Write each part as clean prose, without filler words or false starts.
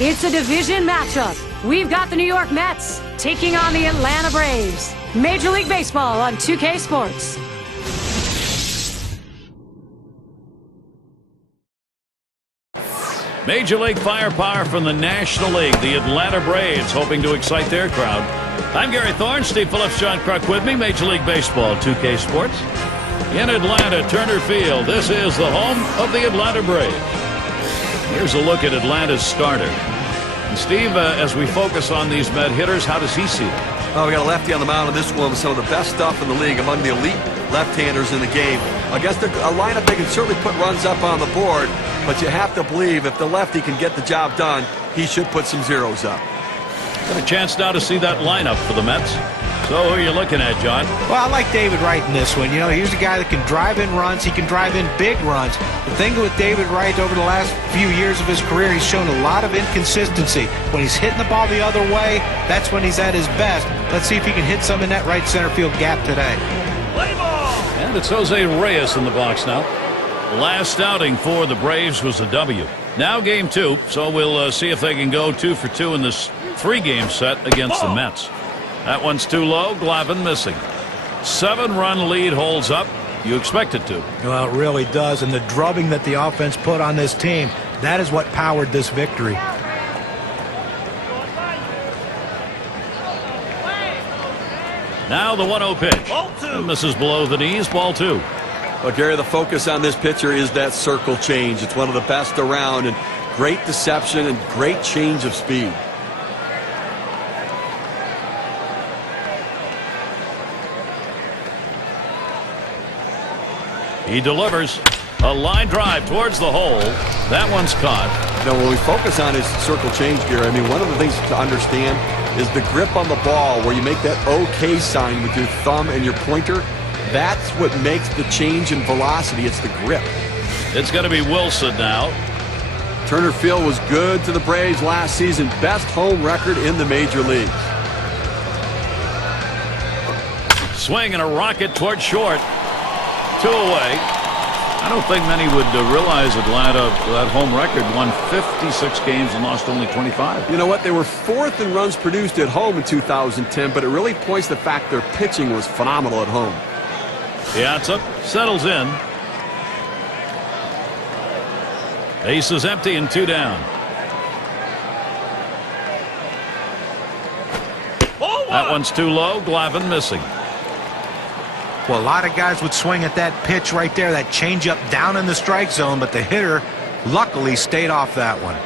It's a division matchup. We've got the New York Mets taking on the Atlanta Braves. Major League Baseball on 2K Sports. Major League firepower from the National League. The Atlanta Braves hoping to excite their crowd. I'm Gary Thorne. Steve Phillips, John Kruk with me. Major League Baseball, 2K Sports. In Atlanta, Turner Field. This is the home of the Atlanta Braves. Here's a look at Atlanta's starter. And Steve, as we focus on these Met hitters, how does he see them? Oh, we got a lefty on the mound in this one with some of the best stuff in the league, among the elite left-handers in the game. Against a lineup, they can certainly put runs up on the board, but you have to believe if the lefty can get the job done, he should put some zeros up. Got a chance now to see that lineup for the Mets. So who are you looking at, John? Well, I like David Wright in this one. You know, he's a guy that can drive in runs. He can drive in big runs. The thing with David Wright over the last few years of his career, he's shown a lot of inconsistency. When he's hitting the ball the other way, that's when he's at his best. Let's see if he can hit some in that right center field gap today. Play ball! And it's Jose Reyes in the box now. The last outing for the Braves was a W. Now game 2, so we'll see if they can go 2 for 2 in this 3-game set against the Mets. That one's too low. Glavine missing. 7-run lead holds up. You expect it to. Well, it really does. And the drubbing that the offense put on this team, that is what powered this victory. Now the 1-0 pitch. And misses below the knees. Ball 2. Well, Gary, the focus on this pitcher is that circle change. It's one of the best around, and great deception and great change of speed. He delivers a line drive towards the hole. That one's caught. Now, when we focus on his circle change, Gary, I mean, one of the things to understand is the grip on the ball, where you make that OK sign with your thumb and your pointer. That's what makes the change in velocity. It's the grip. It's going to be Wilson now. Turner Field was good to the Braves last season. Best home record in the major leagues. Swing and a rocket towards short. 2 away. I don't think many would realize Atlanta, that home record, won 56 games and lost only 25. You know what? They were 4th in runs produced at home in 2010, but it really points to the fact their pitching was phenomenal at home. Piazza settles in. Base is empty and 2 down. That one's too low. Glavine missing. Well, a lot of guys would swing at that pitch right there, that changeup down in the strike zone, but the hitter luckily stayed off that one.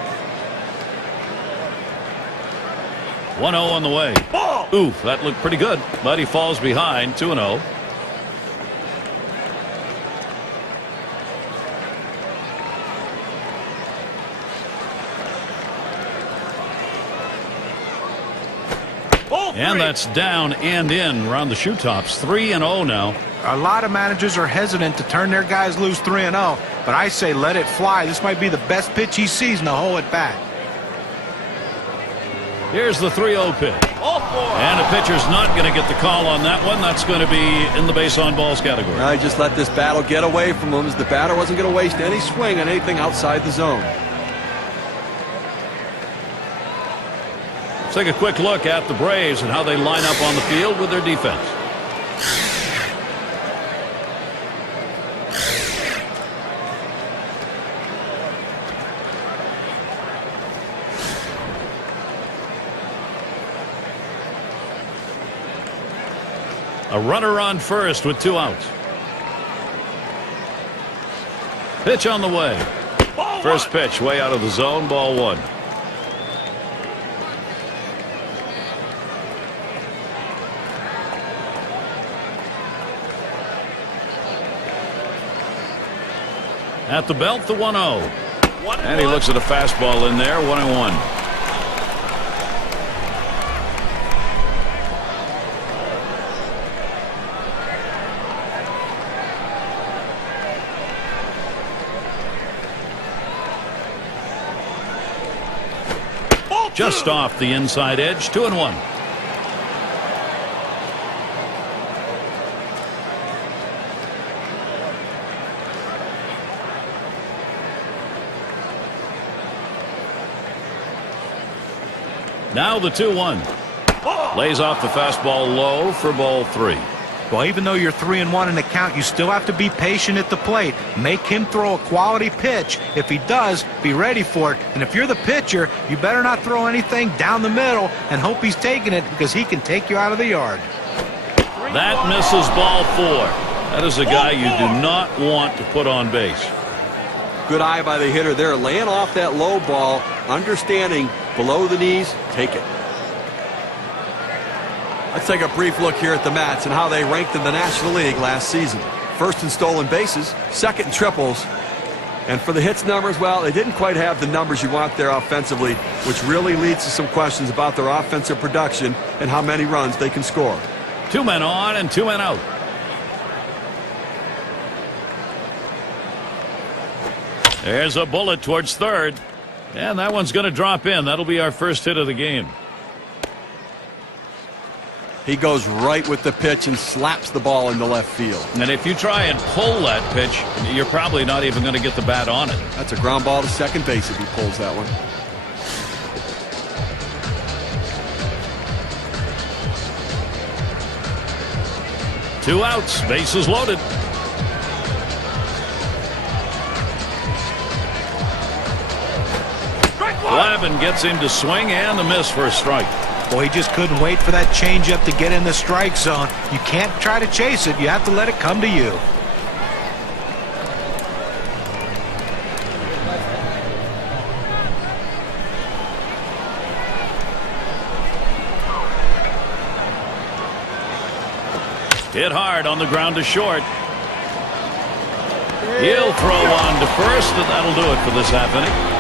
1-0 on the way. Oof, that looked pretty good, but he falls behind. 2-0. And that's down and in around the shoe tops. 3-0 now. A lot of managers are hesitant to turn their guys loose 3-0, but I say let it fly. This might be the best pitch he sees in the whole at bat. Here's the 3-0 pitch. And a pitcher's not going to get the call on that one. That's going to be in the base on balls category. I just let this battle get away from him, as the batter wasn't going to waste any swing on anything outside the zone. Let's take a quick look at the Braves and how they line up on the field with their defense. A runner on first with 2 outs. Pitch on the way. First pitch way out of the zone. Ball 1. At the belt, the 1-0. And he looks at a fastball in there. 1-1. Just off the inside edge. 2-1. Now the 2-1. Lays off the fastball low for ball 3. Well, even though you're 3-1 in the count, you still have to be patient at the plate. Make him throw a quality pitch. If he does, be ready for it. And if you're the pitcher, you better not throw anything down the middle and hope he's taking it, because he can take you out of the yard. That misses ball 4. That is a guy you do not want to put on base. Good eye by the hitter there, laying off that low ball, understanding below the knees, take it. Let's take a brief look here at the Mets and how they ranked in the National League last season. First in stolen bases, second in triples. And for the hits numbers, well, they didn't quite have the numbers you want there offensively, which really leads to some questions about their offensive production and how many runs they can score. 2 men on and 2 men out. There's a bullet towards third. And that one's going to drop in. That'll be our first hit of the game. He goes right with the pitch and slaps the ball into left field. And if you try and pull that pitch, you're probably not even going to get the bat on it. That's a ground ball to second base if he pulls that one. Two outs, bases loaded. Glavine gets him to swing and a miss for a strike. Well, he just couldn't wait for that changeup to get in the strike zone. You can't try to chase it. You have to let it come to you. Hit hard on the ground to short. He'll throw on to first, and that'll do it for this half inning.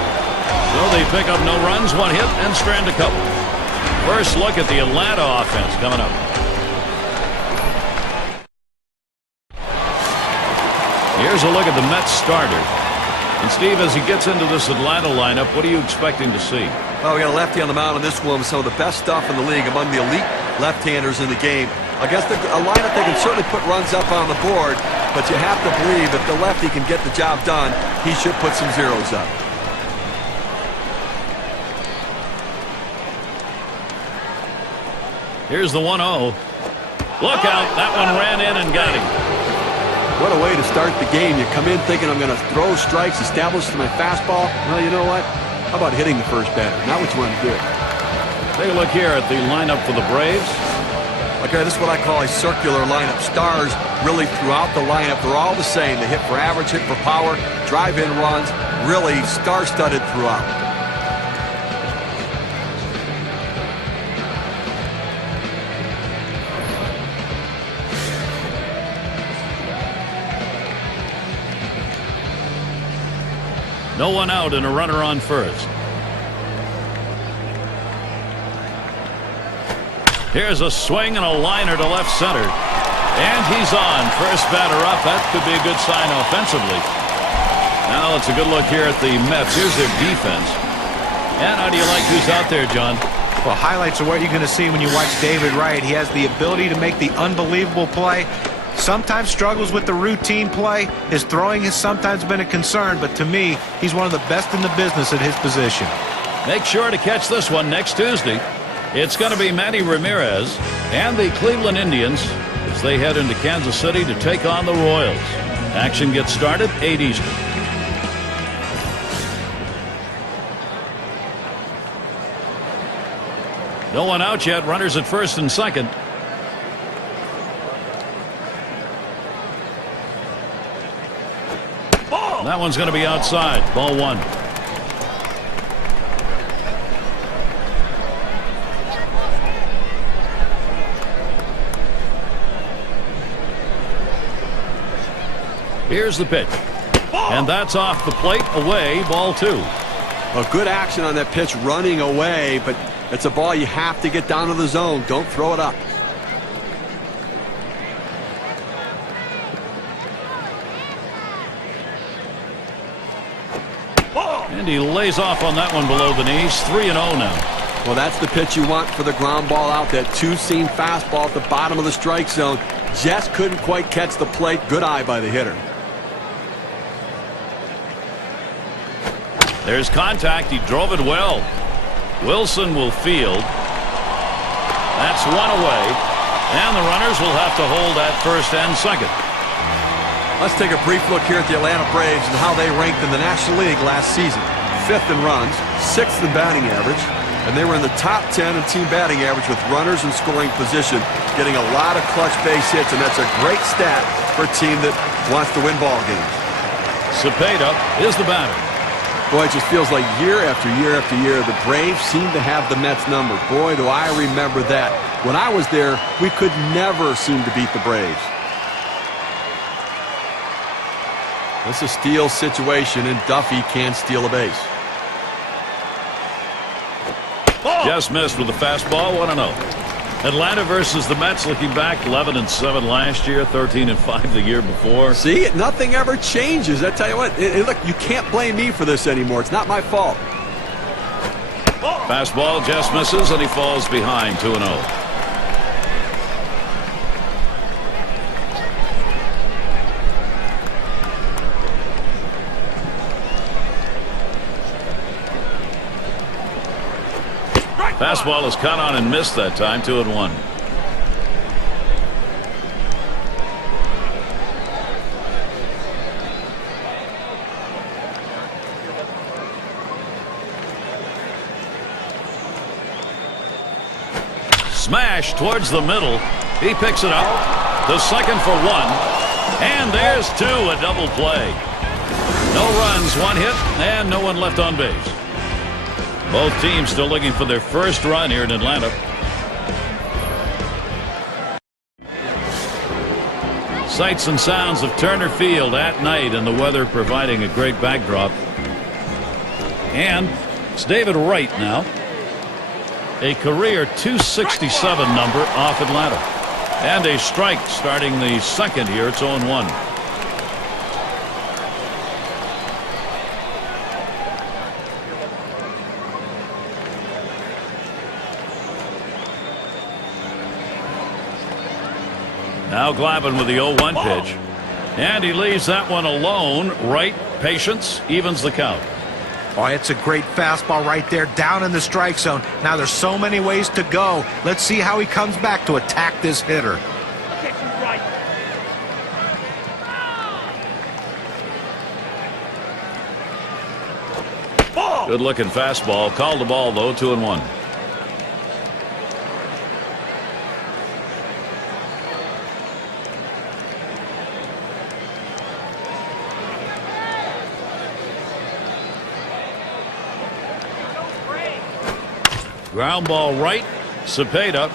So they pick up no runs, 1 hit, and strand a couple. First look at the Atlanta offense coming up. Here's a look at the Mets starter. And Steve, as he gets into this Atlanta lineup, what are you expecting to see? Oh, we got a lefty on the mound on this one with some of the best stuff in the league among the elite left-handers in the game. Against a lineup they can certainly put runs up on the board, but you have to believe if the lefty can get the job done, he should put some zeros up. Here's the 1-0. Look out, that one ran in and got him. What a way to start the game. You come in thinking I'm going to throw strikes, establish my fastball. Well, you know what? How about hitting the first batter? Not what you want to do. Take a look here at the lineup for the Braves. Okay, this is what I call a circular lineup. Stars really throughout the lineup. They're all the same. They hit for average, hit for power, drive-in runs. Really star-studded throughout. No one out and a runner on first. Here's a swing and a liner to left center. And he's on. First batter up. That could be a good sign offensively. Now it's a good look here at the Mets. Here's their defense. And how do you like who's out there, John? Well, highlights are what you're going to see when you watch David Wright. He has the ability to make the unbelievable play. Sometimes struggles with the routine play. His throwing has sometimes been a concern, but to me, he's one of the best in the business at his position. Make sure to catch this one next Tuesday. It's going to be Manny Ramirez and the Cleveland Indians as they head into Kansas City to take on the Royals. Action gets started 8 Eastern. No one out yet. Runners at first and second. That one's going to be outside. Ball 1. Here's the pitch. And that's off the plate. Away. Ball 2. A good action on that pitch, running away, but it's a ball you have to get down to the zone. Don't throw it up. And he lays off on that one below the knees. 3-0 now. Well, that's the pitch you want for the ground ball out. That two-seam fastball at the bottom of the strike zone. Just couldn't quite catch the plate. Good eye by the hitter. There's contact. He drove it well. Wilson will field. That's one away. And the runners will have to hold at first and second. Let's take a brief look here at the Atlanta Braves and how they ranked in the National League last season. 5th in runs, 6th in batting average, and they were in the top 10 in team batting average with runners in scoring position, getting a lot of clutch base hits, and that's a great stat for a team that wants to win ball games. Cepeda is the batter. Boy, it just feels like year after year after year, the Braves seem to have the Mets number. Boy, do I remember that. When I was there, we could never seem to beat the Braves. It's a steal situation, and Duffy can't steal a base. Just missed with the fastball, 1-0. Atlanta versus the Mets, looking back, 11-7 last year, 13-5 the year before. See, nothing ever changes. I tell you what, look, you can't blame me for this anymore. It's not my fault. Fastball just misses, and he falls behind, 2-0. Fastball is caught on and missed that time, 2-1. Smash towards the middle. He picks it up. The second for 1. And there's 2, a double play. No runs, 1 hit, and no one left on base. Both teams still looking for their first run here in Atlanta. Sights and sounds of Turner Field at night, and the weather providing a great backdrop. And it's David Wright now. A career .267 number off Atlanta. And a strike starting the second here. It's 0-1. Now Glavine with the 0-1 pitch. And he leaves that one alone. Right, patience, evens the count. Oh, it's a great fastball right there, down in the strike zone. Now there's so many ways to go. Let's see how he comes back to attack this hitter. Good looking fastball. Called the ball though, 2-1. Ground ball right, Cepeda,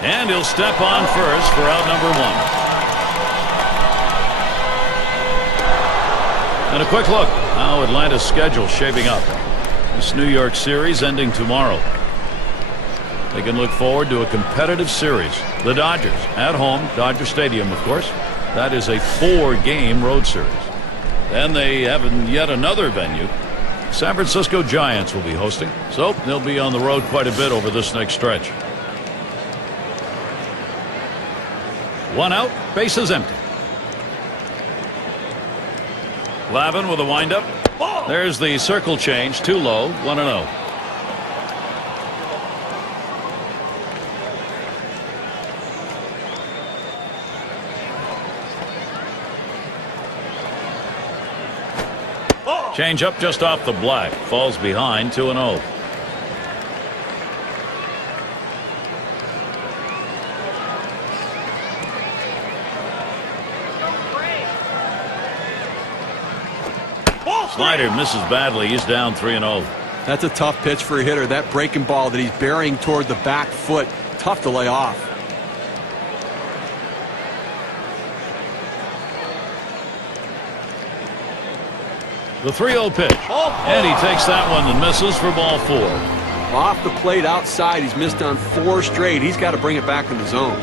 and he'll step on first for out number 1. And a quick look how Atlanta's schedule shaping up. This New York series ending tomorrow. They can look forward to a competitive series. The Dodgers at home, Dodger Stadium, of course. That is a 4-game road series. Then they have yet another venue. San Francisco Giants will be hosting, so they'll be on the road quite a bit over this next stretch. 1 out, bases empty. Glavine with a windup. There's the circle change, too low, 1-0. Change up just off the black. Falls behind, 2-0. Slider misses badly. He's down 3-0. That's a tough pitch for a hitter. That breaking ball that he's burying toward the back foot. Tough to lay off. The 3-0 pitch. And he takes that one and misses for ball 4. Off the plate outside. He's missed on 4 straight. He's got to bring it back in the zone.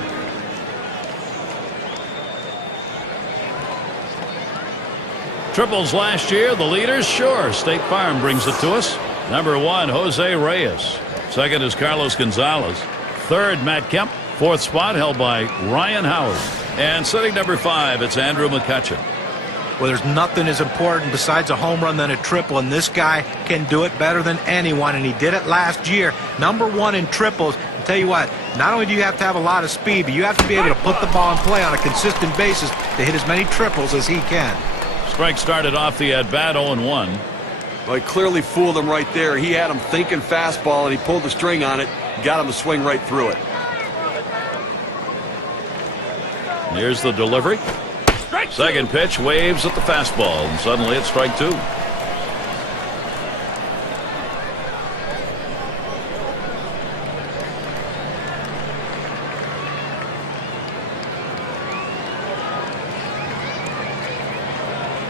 Triples last year. The leaders, sure. State Farm brings it to us. Number 1, Jose Reyes. Second is Carlos Gonzalez. Third, Matt Kemp. Fourth spot held by Ryan Howard. And sitting number 5, it's Andrew McCutcheon. Well, there's nothing as important besides a home run than a triple, and this guy can do it better than anyone, and he did it last year. #1 in triples. I'll tell you what, not only do you have to have a lot of speed, but you have to be able to put the ball in play on a consistent basis to hit as many triples as he can. Strike started off the at-bat 0-1. Well, he clearly fooled him right there. He had him thinking fastball, and he pulled the string on it, got him to swing right through it. Here's the delivery. Second pitch, waves at the fastball, and suddenly it's strike 2.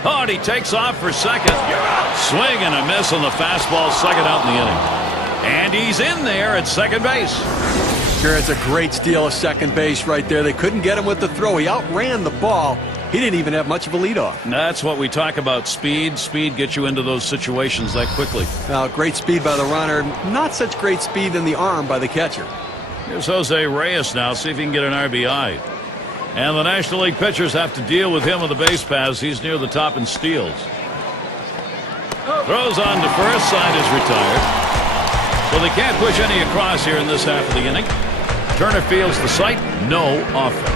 Oh, and he takes off for second. Swing and a miss on the fastball, second out in the inning. And he's in there at second base. Sure, it's a great steal of second base right there. They couldn't get him with the throw. He outran the ball. He didn't even have much of a leadoff. That's what we talk about, speed. Speed gets you into those situations that quickly. Now, great speed by the runner. Not such great speed in the arm by the catcher. Here's Jose Reyes now. See if he can get an RBI. And the National League pitchers have to deal with him with the base paths. He's near the top in steals. Throws on to first. Side is retired. So they can't push any across here in this half of the inning. Turner fields the sight. No offense.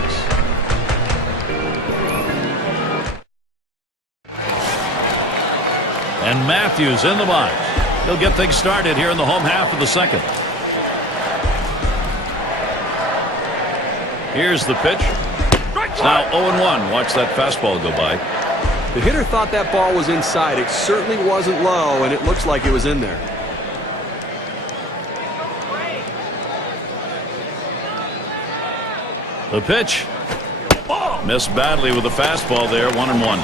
And Matthews in the box. He'll get things started here in the home half of the second. Here's the pitch. It's now 0-1. Watch that fastball go by. The hitter thought that ball was inside. It certainly wasn't low, and it looks like it was in there. The pitch. Missed badly with the fastball there. 1-1.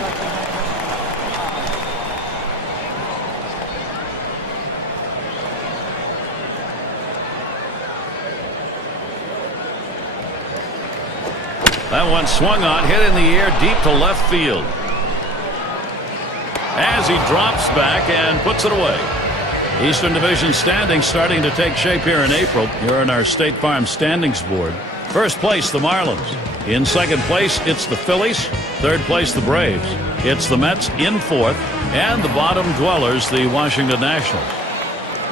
That one swung on, hit in the air deep to left field. As he drops back and puts it away. Eastern Division standings starting to take shape here in April. Here on our State Farm standings board. First place, the Marlins. In second place, it's the Phillies. Third place, the Braves. It's the Mets in fourth. And the bottom dwellers, the Washington Nationals.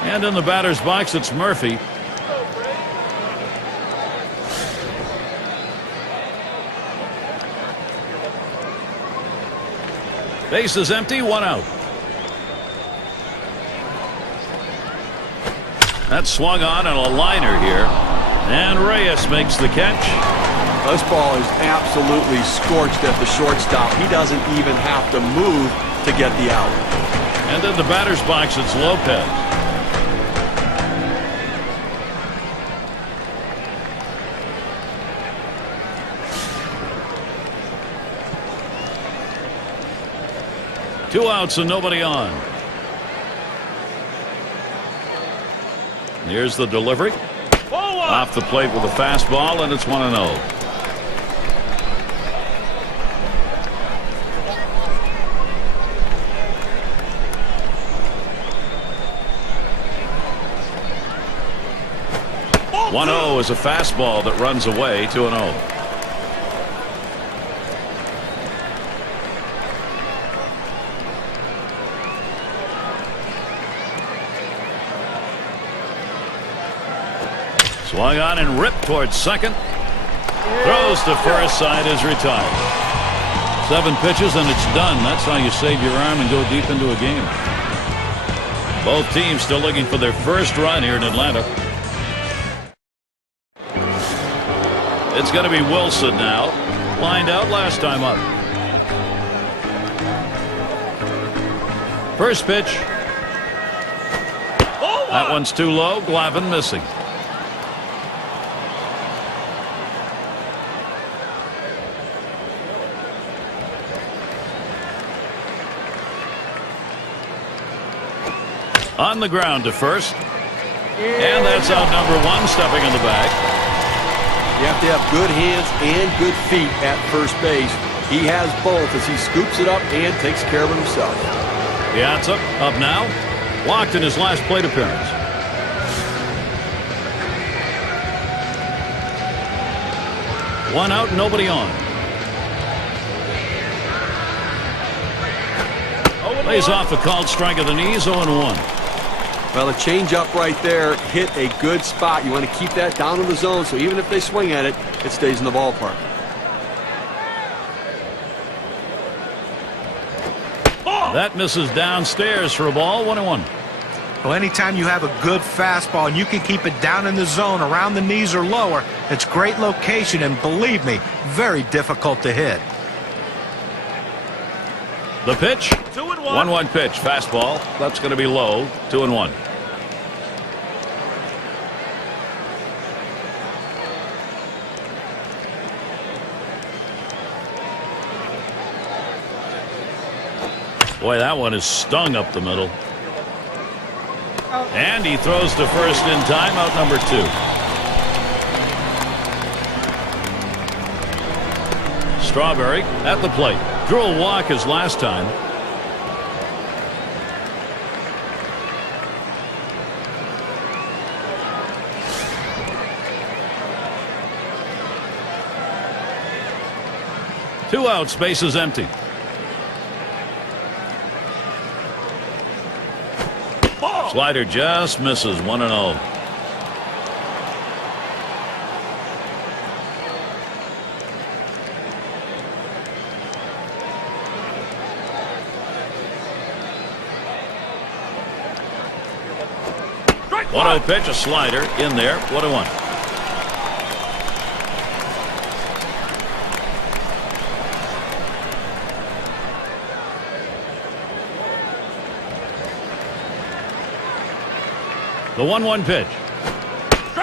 And in the batter's box, it's Murphy. Base is empty, 1 out. That swung on a liner here. And Reyes makes the catch. This ball is absolutely scorched at the shortstop. He doesn't even have to move to get the out. And in the batter's box, it's Lopez. Two outs and nobody on. Here's the delivery. Off the plate with a fastball, and it's 1-0. One-0 is a fastball that runs away. 2-0. Swung on and ripped towards second. Throws to first. Side is retired. 7 pitches and it's done. That's how you save your arm and go deep into a game. Both teams still looking for their first run here in Atlanta. It's going to be Wilson now. Lined out last time up. First pitch. That one's too low. Glavine missing. On the ground to first. And that's out number 1, stepping in the bag. You have to have good hands and good feet at first base. He has both as he scoops it up and takes care of it himself. Piazza up now. Walked in his last plate appearance. One out, nobody on. Lays off a called strike at the knees, 0-1. Well, the changeup right there hit a good spot. You want to keep that down in the zone, so even if they swing at it, it stays in the ballpark. That misses downstairs for a ball, 1-1. Well, anytime you have a good fastball and you can keep it down in the zone around the knees or lower, it's great location and, believe me, very difficult to hit. The pitch, 1-1 pitch, fastball. That's going to be low, 2-1. Boy, that one is stung up the middle. And he throws to first in time, out number 2. Strawberry at the plate. Drew a walk his last time. Two outs, bases empty. Slider just misses, 1-0. One-0 pitch, a slider in there, 1-1. The 1-1 pitch.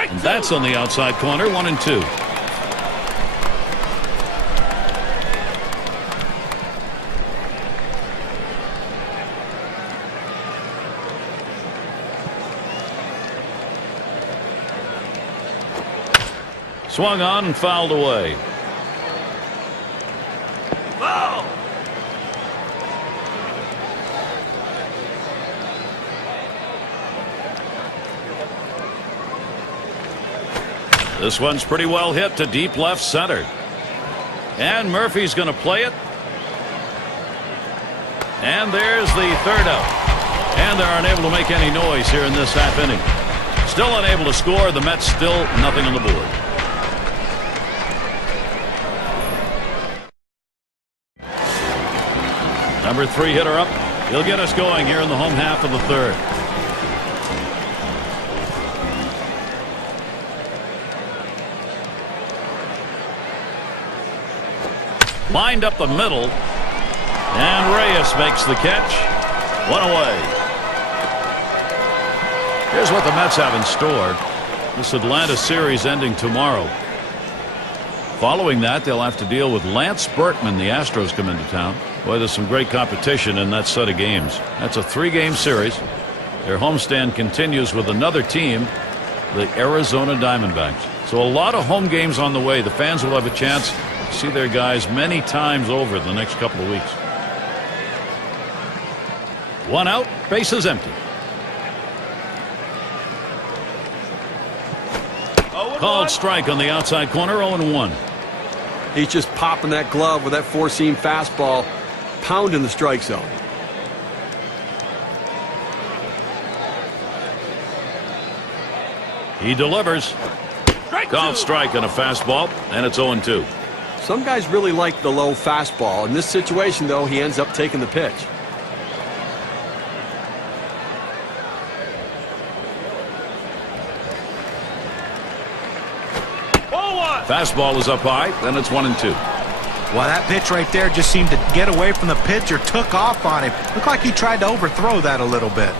And that's on the outside corner, 1-2. Swung on and fouled away. This one's pretty well hit to deep left center. And Murphy's going to play it. And there's the third out. And they're unable to make any noise here in this half inning. Still unable to score. The Mets still nothing on the board. Number 3 hitter up. He'll get us going here in the home half of the third. Lined up the middle, and Reyes makes the catch. One away. Here's what the Mets have in store. This Atlanta series ending tomorrow. Following that, they'll have to deal with Lance Berkman. The Astros come into town. Boy, there's some great competition in that set of games. That's a 3-game series. Their homestand continues with another team, the Arizona Diamondbacks. So a lot of home games on the way. The fans will have a chance to see their guys many times over the next couple of weeks. One out, bases empty. Called strike on the outside corner, 0-1. He's just popping that glove with that four-seam fastball, pounding the strike zone. He delivers. Called strike on a fastball, and it's 0-2. Some guys really like the low fastball. In this situation, though, he ends up taking the pitch. Fastball is up high, then it's 1-2. Well, that pitch right there just seemed to get away from the pitcher, took off on him. Looked like he tried to overthrow that a little bit.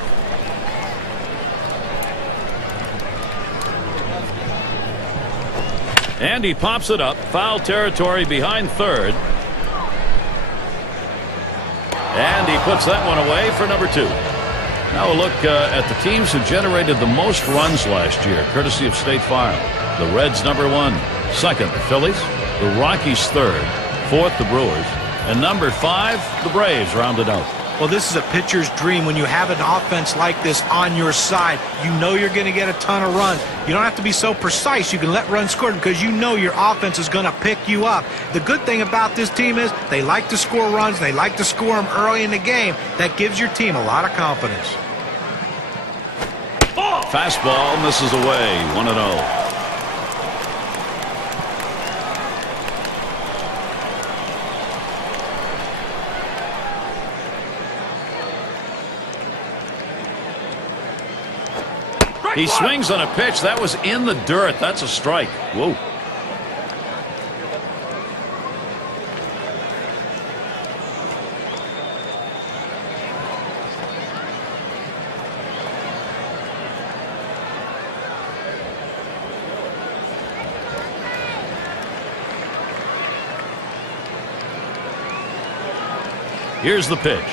And he pops it up, foul territory behind third. And he puts that one away for number 2. Now a look at the teams who generated the most runs last year, courtesy of State Farm. The Reds number 1. Second, the Phillies. The Rockies third. Fourth, the Brewers. And number 5, the Braves rounded out. Well, this is a pitcher's dream when you have an offense like this on your side. You know you're going to get a ton of runs. You don't have to be so precise. You can let runs score because you know your offense is going to pick you up. The good thing about this team is they like to score runs. They like to score them early in the game. That gives your team a lot of confidence. Fastball misses away, 1-0. He swings on a pitch that was in the dirt. That's a strike. Whoa. Here's the pitch.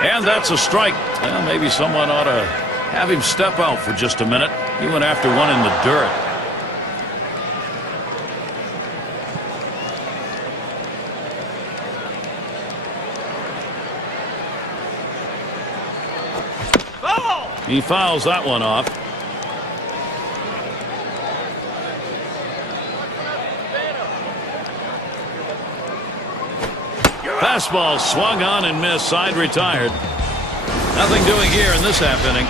And that's a strike. Well, maybe someone ought to have him step out for just a minute. He went after one in the dirt. He fouls that one off. Fastball swung on and missed. Side retired. Nothing doing here in this half inning.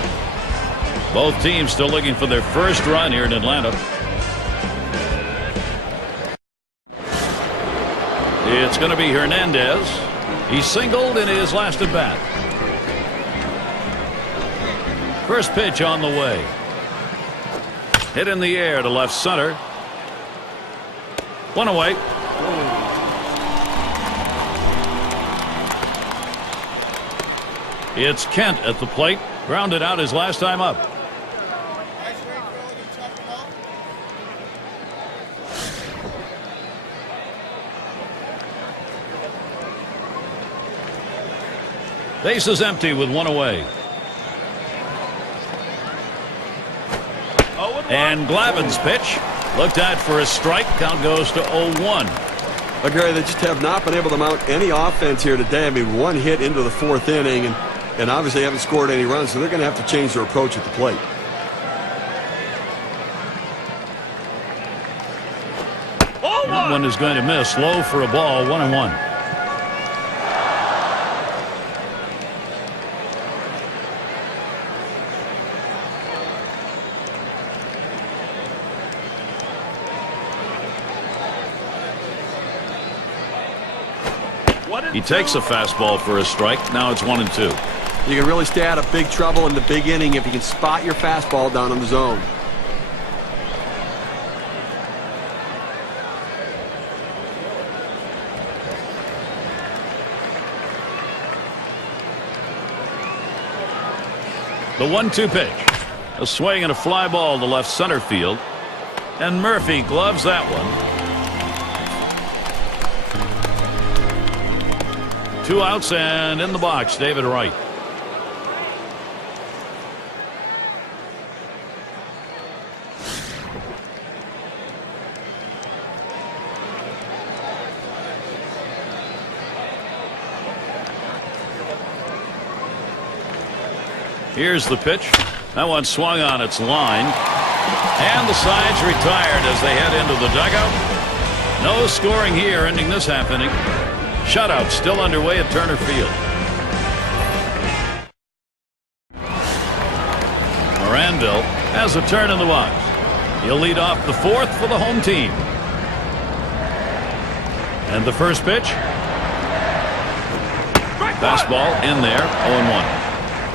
Both teams still looking for their first run here in Atlanta. It's going to be Hernandez. He singled in his last at bat. First pitch on the way. Hit in the air to left center. One away. It's Kent at the plate. Grounded out his last time up. Base is empty with one away. And Glavine's pitch looked at for a strike. Count goes to 0-1. Well, Gary, they just have not been able to mount any offense here today. I mean, one hit into the fourth inning, and obviously haven't scored any runs, so they're going to have to change their approach at the plate. That one is going to miss. Low for a ball. 1-1. He takes a fastball for a strike. Now it's 1-2. You can really stay out of big trouble in the big inning if you can spot your fastball down in the zone. The 1-2 pitch. A swing and a fly ball to left center field. And Murphy gloves that one. 2 outs and in the box, David Wright. Here's the pitch. That one swung on its line. And the side's retired as they head into the dugout. No scoring here, ending this half inning. Shutout still underway at Turner Field. Moranville has a turn in the box. He'll lead off the fourth for the home team. And the first pitch. Fastball in there, 0-1.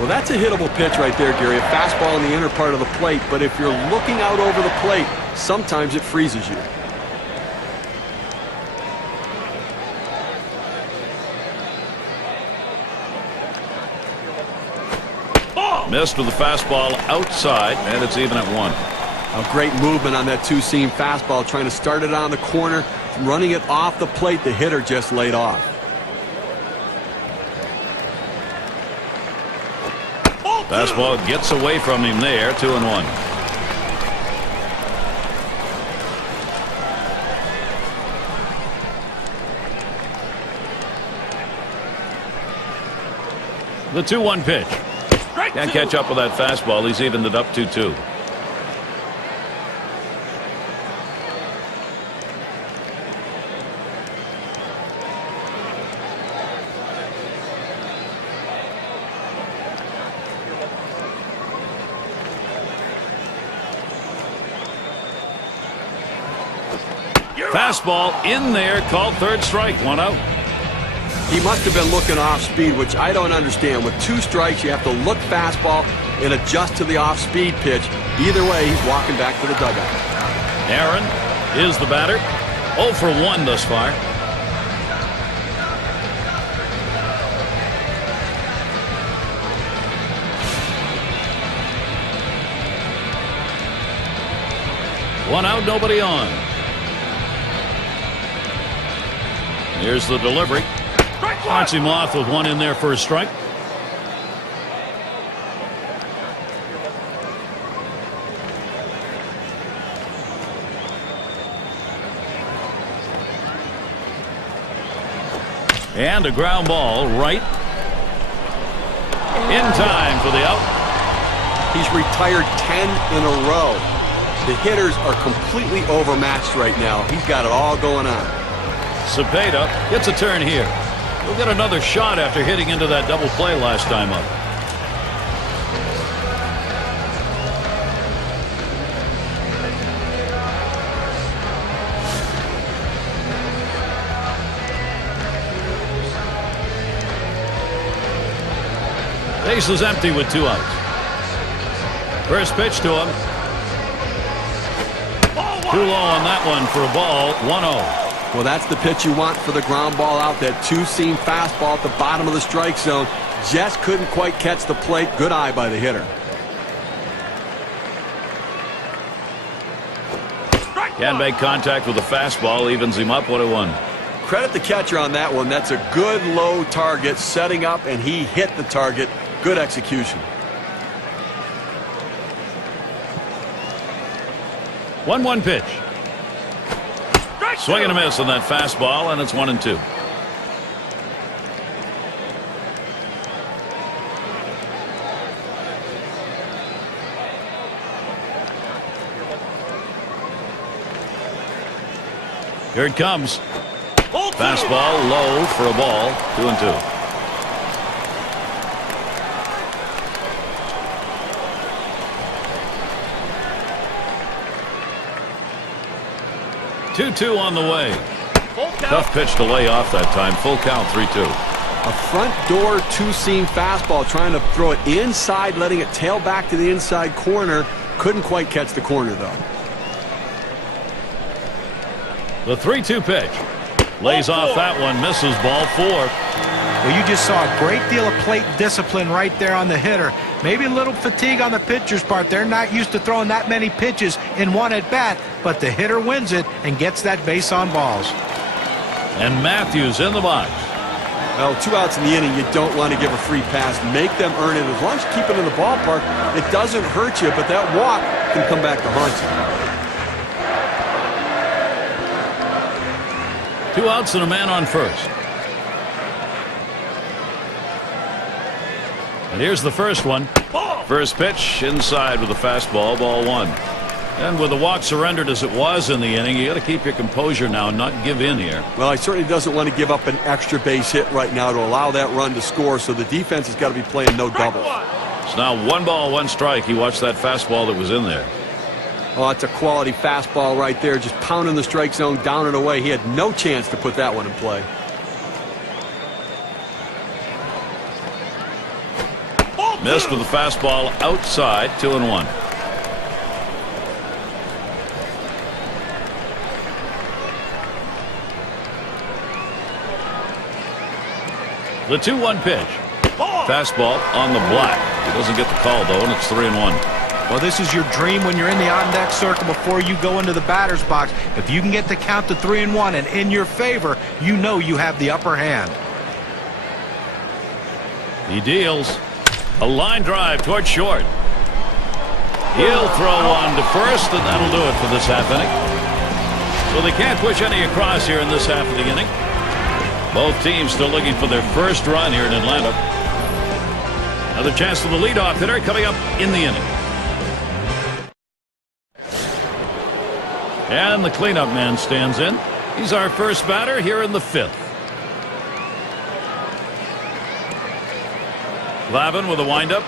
Well, that's a hittable pitch right there, Gary. A fastball in the inner part of the plate, but if you're looking out over the plate, sometimes it freezes you. Missed with the fastball outside, and it's even at 1. A great movement on that two-seam fastball, trying to start it on the corner, running it off the plate. The hitter just laid off. Fastball gets away from him there, 2-1. The 2-1 pitch. Can't catch up with that fastball. He's evened it up 2-2. Fastball in there, called third strike, 1 out. He must have been looking off speed, which I don't understand. With 2 strikes, you have to look fastball and adjust to the off speed pitch. Either way, he's walking back to the dugout. Aaron is the batter. 0 for 1 thus far. One out, nobody on. Here's the delivery. Starts him off with 1 in there for a strike. And a ground ball right in time for the out. He's retired 10 in a row. The hitters are completely overmatched right now. He's got it all going on. Cepeda gets a turn here. He'll get another shot after hitting into that double play last time up. Base is empty with 2 outs. First pitch to him. Too low on that one for a ball. 1-0. Well, that's the pitch you want for the ground ball out. That 2-seam fastball at the bottom of the strike zone. Just couldn't quite catch the plate. Good eye by the hitter. Can't make contact with the fastball. Evens him up 1-1. Credit the catcher on that one. That's a good low target setting up, and he hit the target. Good execution. 1-1 pitch. Swing and a miss on that fastball, and it's 1-2. Here it comes. Fastball low for a ball. 2-2. Two on the way. Tough pitch to lay off that time. Full count, 3-2. A front door 2-seam fastball, trying to throw it inside, letting it tail back to the inside corner. Couldn't quite catch the corner, though. The 3-2 pitch. Lays off that one. Misses, ball 4. Well, you just saw a great deal of plate discipline right there on the hitter. Maybe a little fatigue on the pitcher's part. They're not used to throwing that many pitches in one at bat, but the hitter wins it and gets that base on balls. And Matthews in the box. Well, 2 outs in the inning, you don't want to give a free pass. Make them earn it. As long as you keep it in the ballpark, it doesn't hurt you, but that walk can come back to haunt you. 2 outs and a man on first. And here's the first one. First pitch inside with a fastball, ball 1. And with the walk surrendered as it was in the inning, you got to keep your composure now and not give in here. Well, he certainly doesn't want to give up an extra base hit right now to allow that run to score, so the defense has got to be playing no doubles. It's now 1 ball, 1 strike. He watched that fastball that was in there. Oh, it's a quality fastball right there, just pounding the strike zone down and away. He had no chance to put that one in play. Missed with the fastball outside, 2-1. The 2-1 pitch. Fastball on the block. He doesn't get the call, though, and it's 3-1. Well, this is your dream when you're in the on-deck circle before you go into the batter's box. If you can get the count to 3-1 and in your favor, you know you have the upper hand. He deals. A line drive toward short. He'll throw one to first, and that'll do it for this half inning. So they can't push any across here in this half of the inning. Both teams still looking for their first run here in Atlanta. Another chance for the leadoff hitter coming up in the inning. And the cleanup man stands in. He's our first batter here in the 5th. Glavine with a windup.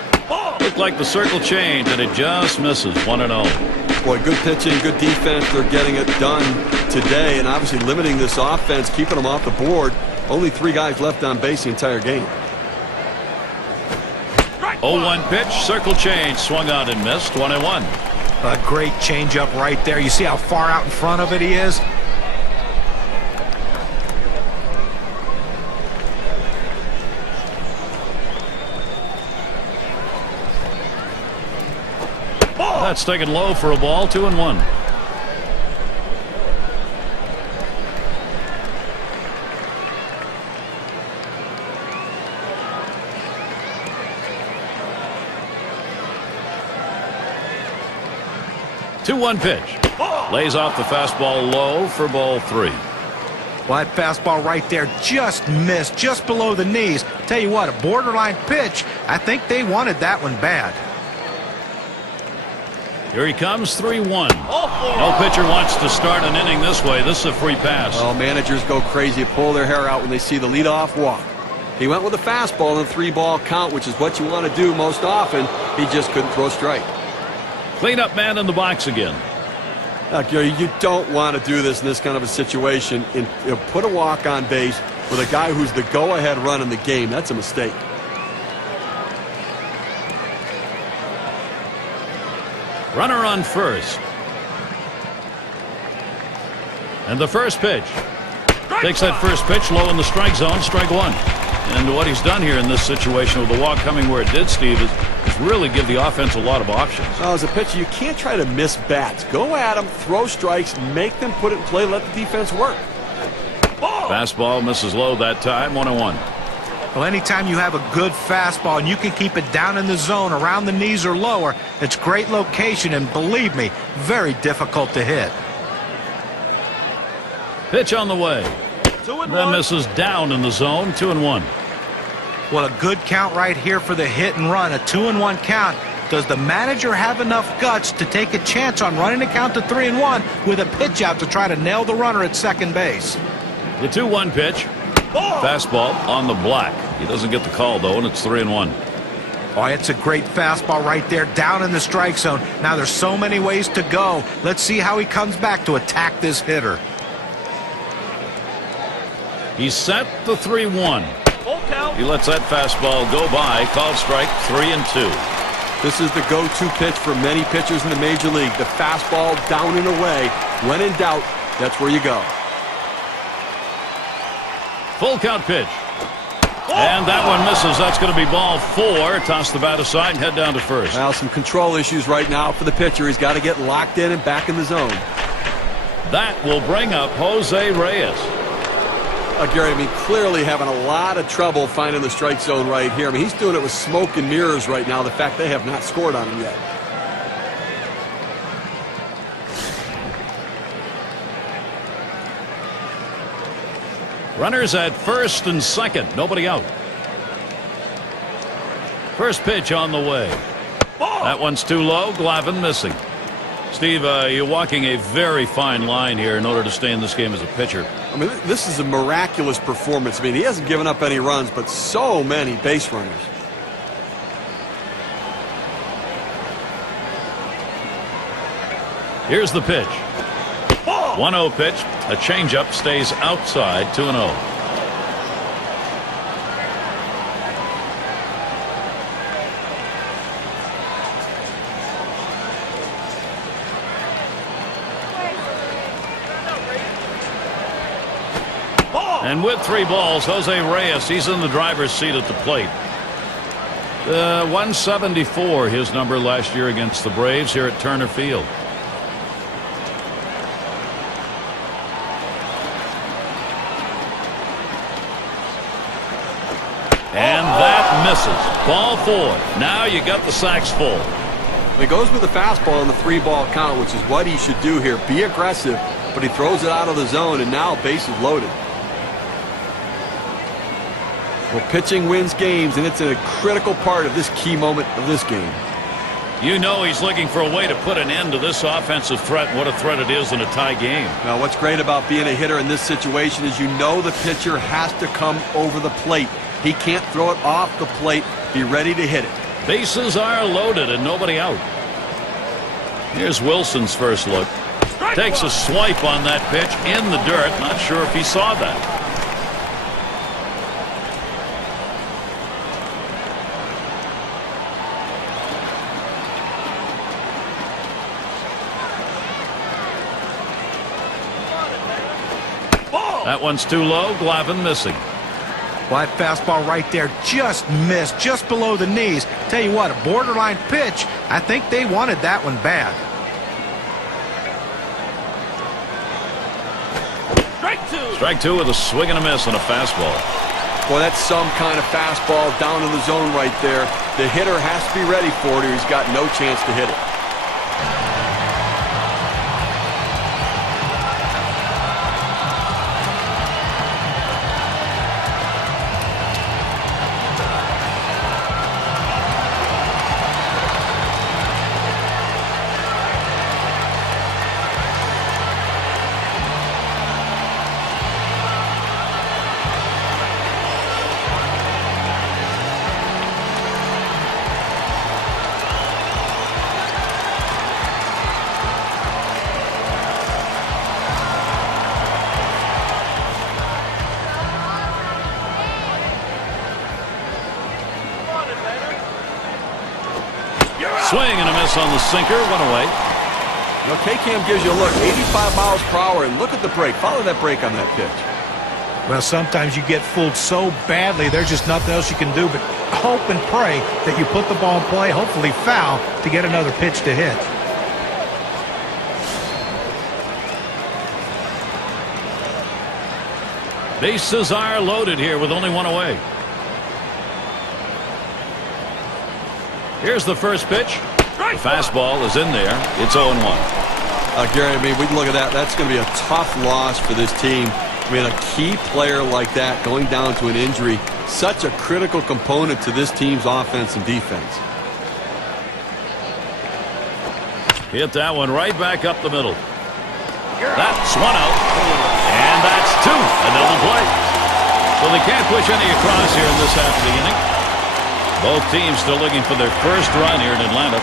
Looked like the circle change, and it just misses. 1-0. Boy, good pitching, good defense. They're getting it done today, and obviously limiting this offense, keeping them off the board. Only 3 guys left on base the entire game. 0-1 pitch, circle change, swung out and missed. 1-1. A great changeup right there. You see how far out in front of it he is? That's taken low for a ball. 2-1. Two-one pitch. Lays off the fastball low for ball 3. Well, that fastball right there just missed, just below the knees. Tell you what, a borderline pitch. I think they wanted that one bad. Here he comes, 3-1. No pitcher wants to start an inning this way. This is a free pass. Oh, managers go crazy, pull their hair out when they see the leadoff walk. He went with a fastball in a 3-ball count, which is what you want to do most often. He just couldn't throw a strike. Cleanup man in the box again. Gary, you don't want to do this in this kind of a situation. Put a walk on base with a guy who's the go-ahead run in the game. That's a mistake. Runner on first. And the first pitch. Takes that first pitch low in the strike zone, strike 1. And what he's done here in this situation with the walk coming where it did, Steve, is really give the offense a lot of options. Well, as a pitcher, you can't try to miss bats. Go at them, throw strikes, make them put it in play, let the defense work. Fastball misses low that time. 1-1. Well, anytime you have a good fastball and you can keep it down in the zone around the knees or lower, it's great location, and believe me, very difficult to hit. Pitch on the way. That misses down in the zone. 2-1. Well, a good count right here for the hit and run. A 2-1 count. Does the manager have enough guts to take a chance on running the count to 3-1 with a pitch out to try to nail the runner at second base? The 2-1 pitch. Fastball on the black. He doesn't get the call, though, and it's 3-1. Oh, it's a great fastball right there down in the strike zone. Now there's so many ways to go. Let's see how he comes back to attack this hitter. He's set the 3-1. He lets that fastball go by. Called strike 3-2. This is the go-to pitch for many pitchers in the major league. The fastball down and away. When in doubt, that's where you go. Full count pitch. And that one misses. That's going to be ball 4. Toss the bat aside and head down to first. Well, some control issues right now for the pitcher. He's got to get locked in and back in the zone. That will bring up Jose Reyes. Gary, I mean, clearly having a lot of trouble finding the strike zone right here. I mean, he's doing it with smoke and mirrors right now, the fact they have not scored on him yet. Runners at first and second. Nobody out. First pitch on the way. That one's too low. Glavine missing. Steve, you're walking a very fine line here in order to stay in this game as a pitcher. I mean, this is a miraculous performance. I mean, he hasn't given up any runs, but so many base runners. Here's the pitch. 1-0 pitch. A changeup stays outside. 2-0. And with 3 balls, Jose Reyes, he's in the driver's seat at the plate. 174, his number last year against the Braves here at Turner Field. And that misses. Ball 4. Now you got the sacks full. He goes with the fastball in the 3-ball count, which is what he should do here. Be aggressive, but he throws it out of the zone, and now base is loaded. Well, pitching wins games, and it's a critical part of this key moment of this game. You know he's looking for a way to put an end to this offensive threat. What a threat it is in a tie game. Now, what's great about being a hitter in this situation is you know the pitcher has to come over the plate. He can't throw it off the plate. Be ready to hit it. Bases are loaded and nobody out. Here's Wilson's first look. Takes a swipe on that pitch in the dirt. Not sure if he saw that. That one's too low. Glavine missing. Well, that fastball right there just missed, just below the knees. Tell you what, a borderline pitch. I think they wanted that one bad. Strike two with a swing and a miss on a fastball. Boy, that's some kind of fastball down in the zone right there. The hitter has to be ready for it or he's got no chance to hit it. Swing and a miss on the sinker. One away. You know, K-Cam gives you a look. 85 miles per hour, and look at the break. Follow that break on that pitch. Well, sometimes you get fooled so badly, there's just nothing else you can do but hope and pray that you put the ball in play, hopefully foul, to get another pitch to hit. Bases are loaded here with only one away. Here's the first pitch. The fastball is in there. It's 0-1. Gary, I mean, we look at that. That's going to be a tough loss for this team. I mean, a key player like that going down to an injury, such a critical component to this team's offense and defense. Hit that one right back up the middle. That's one out. And that's two. A double play. So they can't push any across here in this half of the inning. Both teams still looking for their first run here in Atlanta.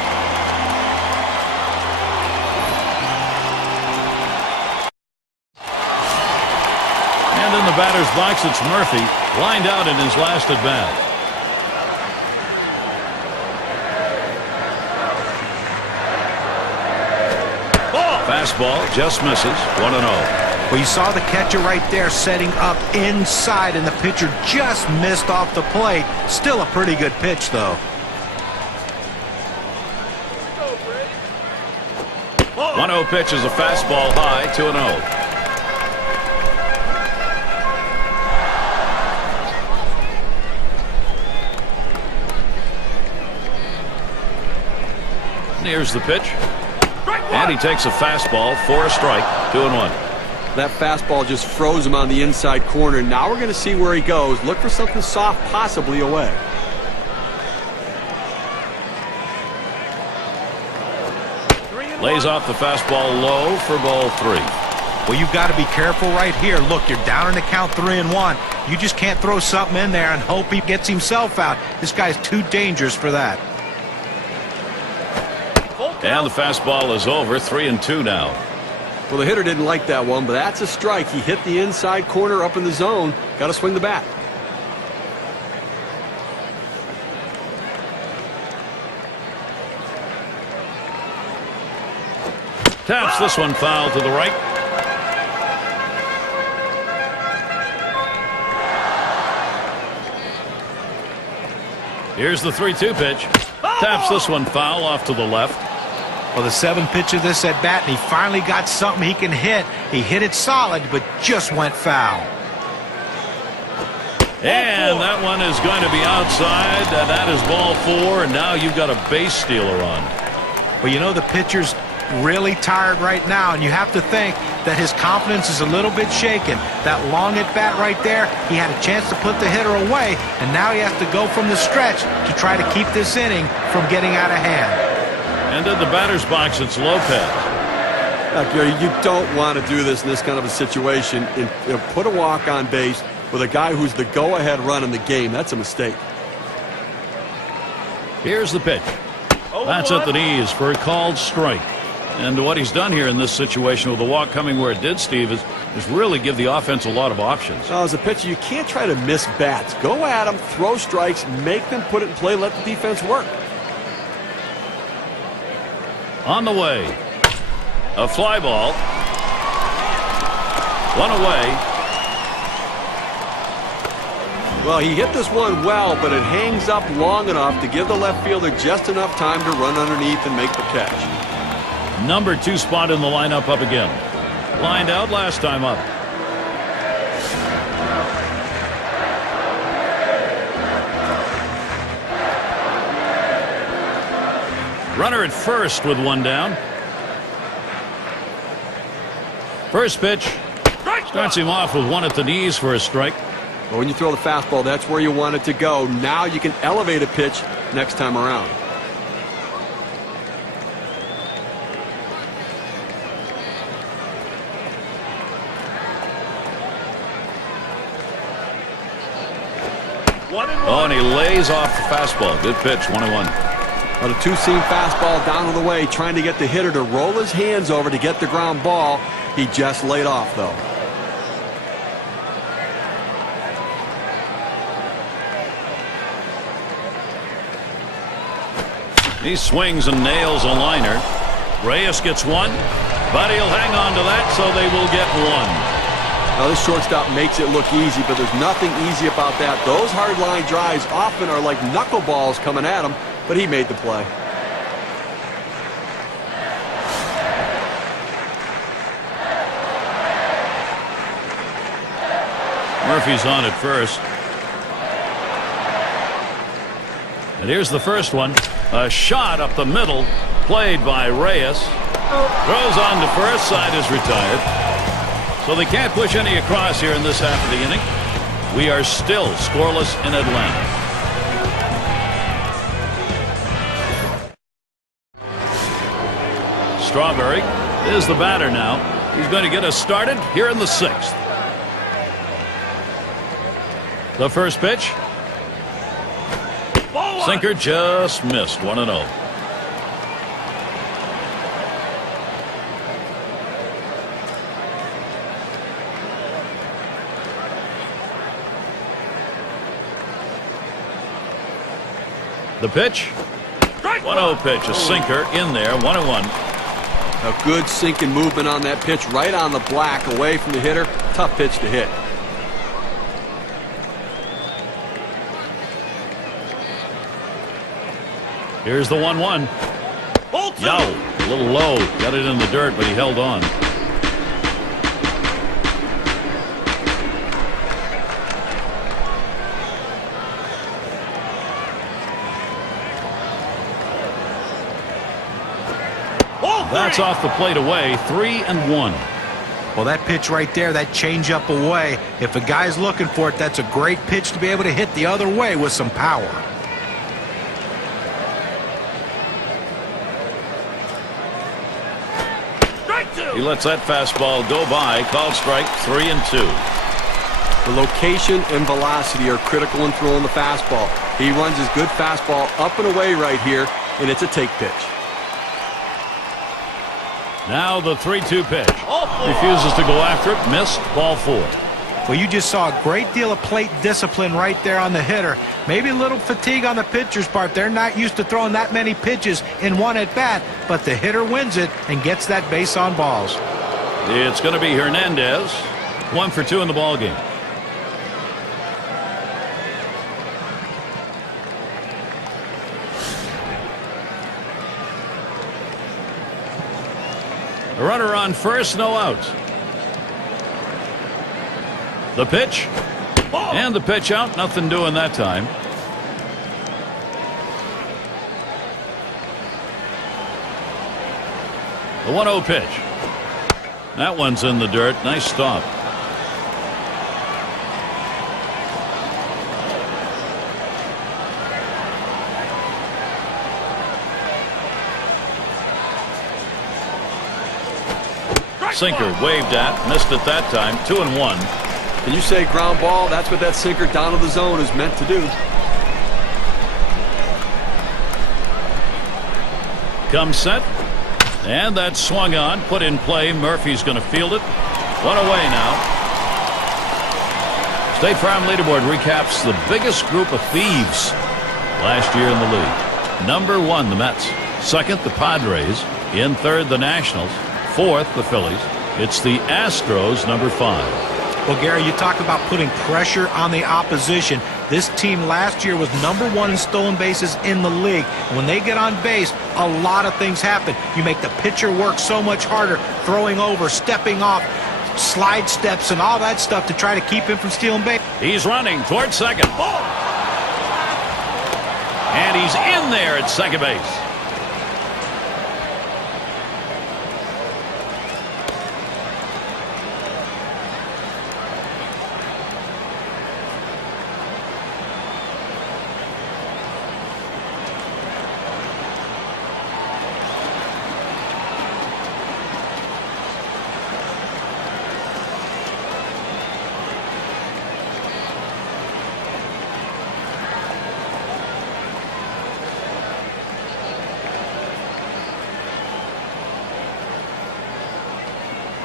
And in the batter's box, it's Murphy, lined out in his last at bat. Fastball just misses. 1-0. Well, you saw the catcher right there setting up inside, and the pitcher just missed off the plate. Still a pretty good pitch, though. 1-0 pitch is a fastball high. 2-0. Here's the pitch. And he takes a fastball for a strike. 2-1. That fastball just froze him on the inside corner. Now we're going to see where he goes. Look for something soft, possibly away. Lays off the fastball low for ball 3. Well, you've got to be careful right here. Look, you're down in the count 3-1. You just can't throw something in there and hope he gets himself out. This guy's too dangerous for that. And the fastball is over. 3-2 now. Well, the hitter didn't like that one, but that's a strike. He hit the inside corner up in the zone. Got to swing the bat. Taps this one foul to the right. Here's the 3-2 pitch. Taps this one foul off to the left. Well, the 7th pitch of this at bat, and he finally got something he can hit. He hit it solid, but just went foul. And that one is going to be outside, and that is ball 4, and now you've got a base stealer on. Well, you know, the pitcher's really tired right now, and you have to think that his confidence is a little bit shaken. That long at bat right there, he had a chance to put the hitter away, and now he has to go from the stretch to try to keep this inning from getting out of hand. And in the batter's box, it's Lopez. Gary, you don't want to do this in this kind of a situation. Put a walk on base with a guy who's the go-ahead run in the game. That's a mistake. Here's the pitch. That's at the knees for a called strike. And what he's done here in this situation with the walk coming where it did, Steve, is really give the offense a lot of options. Well, as a pitcher, you can't try to miss bats. Go at them, throw strikes, make them put it in play, let the defense work. On the way, a fly ball. One away. Well, he hit this one well, but it hangs up long enough to give the left fielder just enough time to run underneath and make the catch. Number 2 spot in the lineup up again. Lined out last time up. Runner at first with one down. First pitch. Starts him off with one at the knees for a strike. Well, when you throw the fastball, that's where you want it to go. Now you can elevate a pitch next time around. Oh, and he lays off the fastball. Good pitch, 1-1. But a two-seam fastball down to the way, trying to get the hitter to roll his hands over to get the ground ball. He just laid off, though. He swings and nails a liner. Reyes gets one, but he'll hang on to that, so they will get one. Now, this shortstop makes it look easy, but there's nothing easy about that. Those hard line drives often are like knuckleballs coming at him, but he made the play. Murphy's on at first. And here's the first one. A shot up the middle, played by Reyes. Throws on to first, side is retired. So they can't push any across here in this half of the inning. We are still scoreless in Atlanta. Strawberry is the batter now. He's going to get us started here in the 6th. The first pitch. Sinker just missed. 1-0. The pitch. 1-0 pitch. A sinker in there. 1-1. A good sinking movement on that pitch, right on the black, away from the hitter. Tough pitch to hit. Here's the 1-1. Yow, a little low. Got it in the dirt, but he held on. That's off the plate away. 3-1. Well, that pitch right there, that changeup away, if a guy's looking for it, that's a great pitch to be able to hit the other way with some power. He lets that fastball go by. Called strike. 3-2. The location and velocity are critical in throwing the fastball. He runs his good fastball up and away right here, and it's a take pitch. Now the 3-2 pitch. Refuses to go after it. Missed. Ball 4. Well, you just saw a great deal of plate discipline right there on the hitter. Maybe a little fatigue on the pitcher's part. They're not used to throwing that many pitches in one at bat, but the hitter wins it and gets that base on balls. It's going to be Hernandez. 1 for 2 in the ball game. A runner on first, no outs. The pitch. And the pitch out. Nothing doing that time. The 1-0 pitch. That one's in the dirt. Nice stop. Sinker waved at, missed it that time. 2-1. Can you say ground ball? That's what that sinker down to the zone is meant to do. Comes set. And that's swung on, put in play. Murphy's going to field it. One away now. State Farm leaderboard recaps the biggest group of thieves last year in the league. Number 1, the Mets. Second, the Padres. In third, the Nationals. Fourth, the Phillies. It's the Astros, number 5. Well, Gary, you talk about putting pressure on the opposition. This team last year was number 1 in stolen bases in the league. And when they get on base, a lot of things happen. You make the pitcher work so much harder, throwing over, stepping off, slide steps, and all that stuff to try to keep him from stealing base. He's running towards second. And he's in there at second base.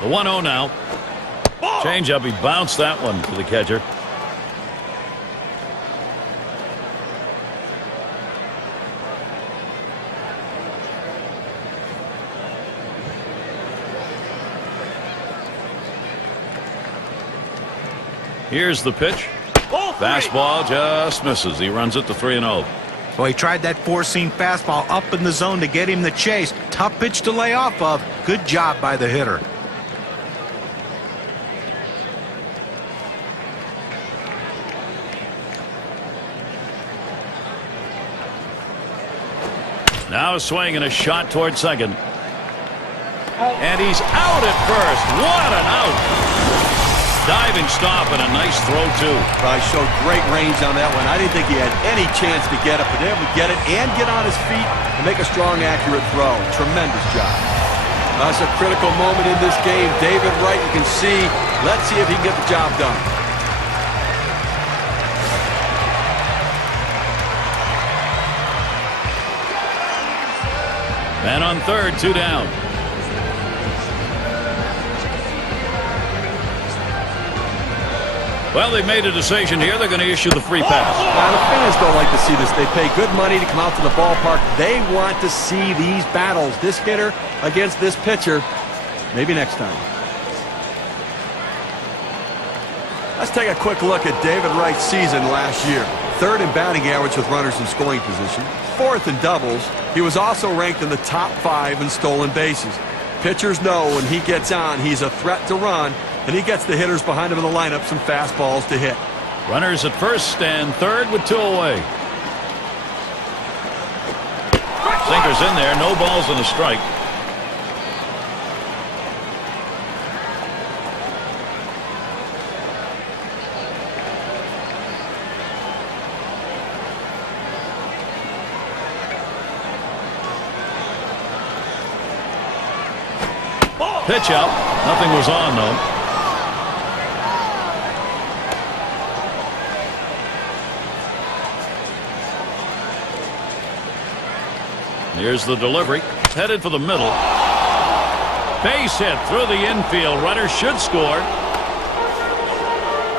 The 1-0 now. Change up. He bounced that one to the catcher. Here's the pitch. Fastball just misses. He runs it to 3-0. Well, he tried that four-seam fastball up in the zone to get him the chase. Tough pitch to lay off of. Good job by the hitter. Now a swing and a shot toward second. And he's out at first. What an out. Diving stop and a nice throw, too. I showed great range on that one. I didn't think he had any chance to get it, but able to get it and get on his feet and make a strong, accurate throw. Tremendous job. That's a critical moment in this game. David Wright, you can see. Let's see if he can get the job done. Man on third, 2 down. Well, they've made a decision here. They're going to issue the free pass. Now, the fans don't like to see this. They pay good money to come out to the ballpark. They want to see these battles. This hitter against this pitcher. Maybe next time. Let's take a quick look at David Wright's season last year. 3rd in batting average with runners in scoring position. 4th in doubles. He was also ranked in the top 5 in stolen bases. Pitchers know when he gets on, he's a threat to run, and he gets the hitters behind him in the lineup some fastballs to hit. Runners at first and third with 2 away. Sinker's in there. No balls and a strike. Pitch out. Nothing was on, though. Here's the delivery. Headed for the middle. Base hit through the infield. Runner should score.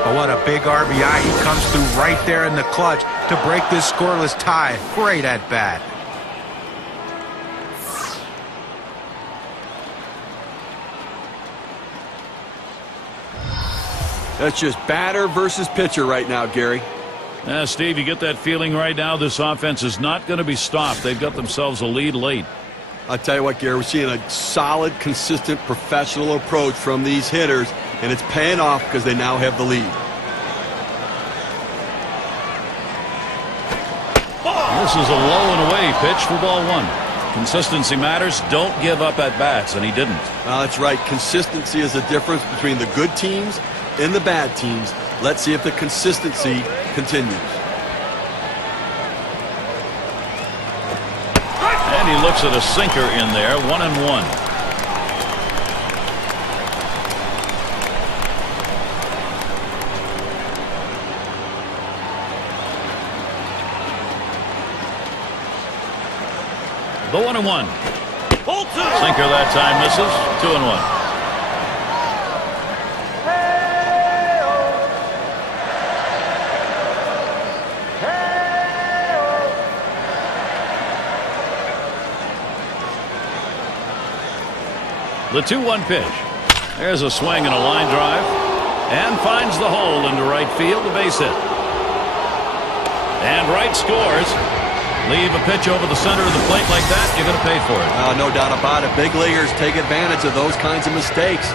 Oh, what a big RBI. He comes through right there in the clutch to break this scoreless tie. Great at bat. That's just batter versus pitcher right now, Gary. Steve, you get that feeling right now. This offense is not going to be stopped. They've got themselves a lead late. I'll tell you what, Gary, we're seeing a solid, consistent, professional approach from these hitters, and it's paying off because they now have the lead. This is a low and away pitch for ball 1. Consistency matters. Don't give up at bats, and he didn't. That's right. Consistency is the difference between the good teams and the bad teams. Let's see if the consistency continues. And he looks at a sinker in there. 1-1. The 1-1. Sinker that time misses. 2-1. The 2-1 pitch. There's a swing and a line drive, and finds the hole into right field. A base hit. And right scores. Leave a pitch over the center of the plate like that, you're going to pay for it. No doubt about it. Big leaguers take advantage of those kinds of mistakes.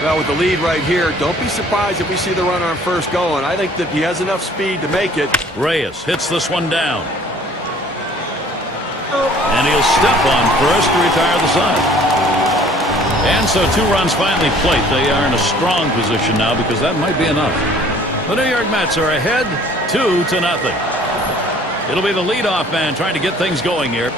Well, with the lead right here, don't be surprised if we see the runner on first going. I think that he has enough speed to make it. Reyes hits this one down. And he'll step on first to retire the side. And so 2 runs finally plate. They are in a strong position now because that might be enough. The New York Mets are ahead 2-0. It'll be the leadoff man trying to get things going here.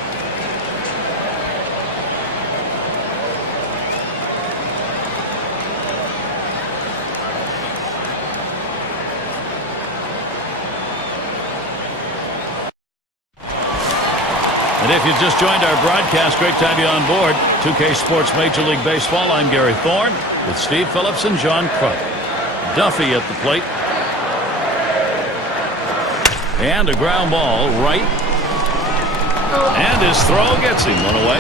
And if you've just joined our broadcast, great to have you on board. 2K Sports Major League Baseball. I'm Gary Thorne with Steve Phillips and John Kruk. Duffy at the plate. And a ground ball right. And his throw gets him. One away.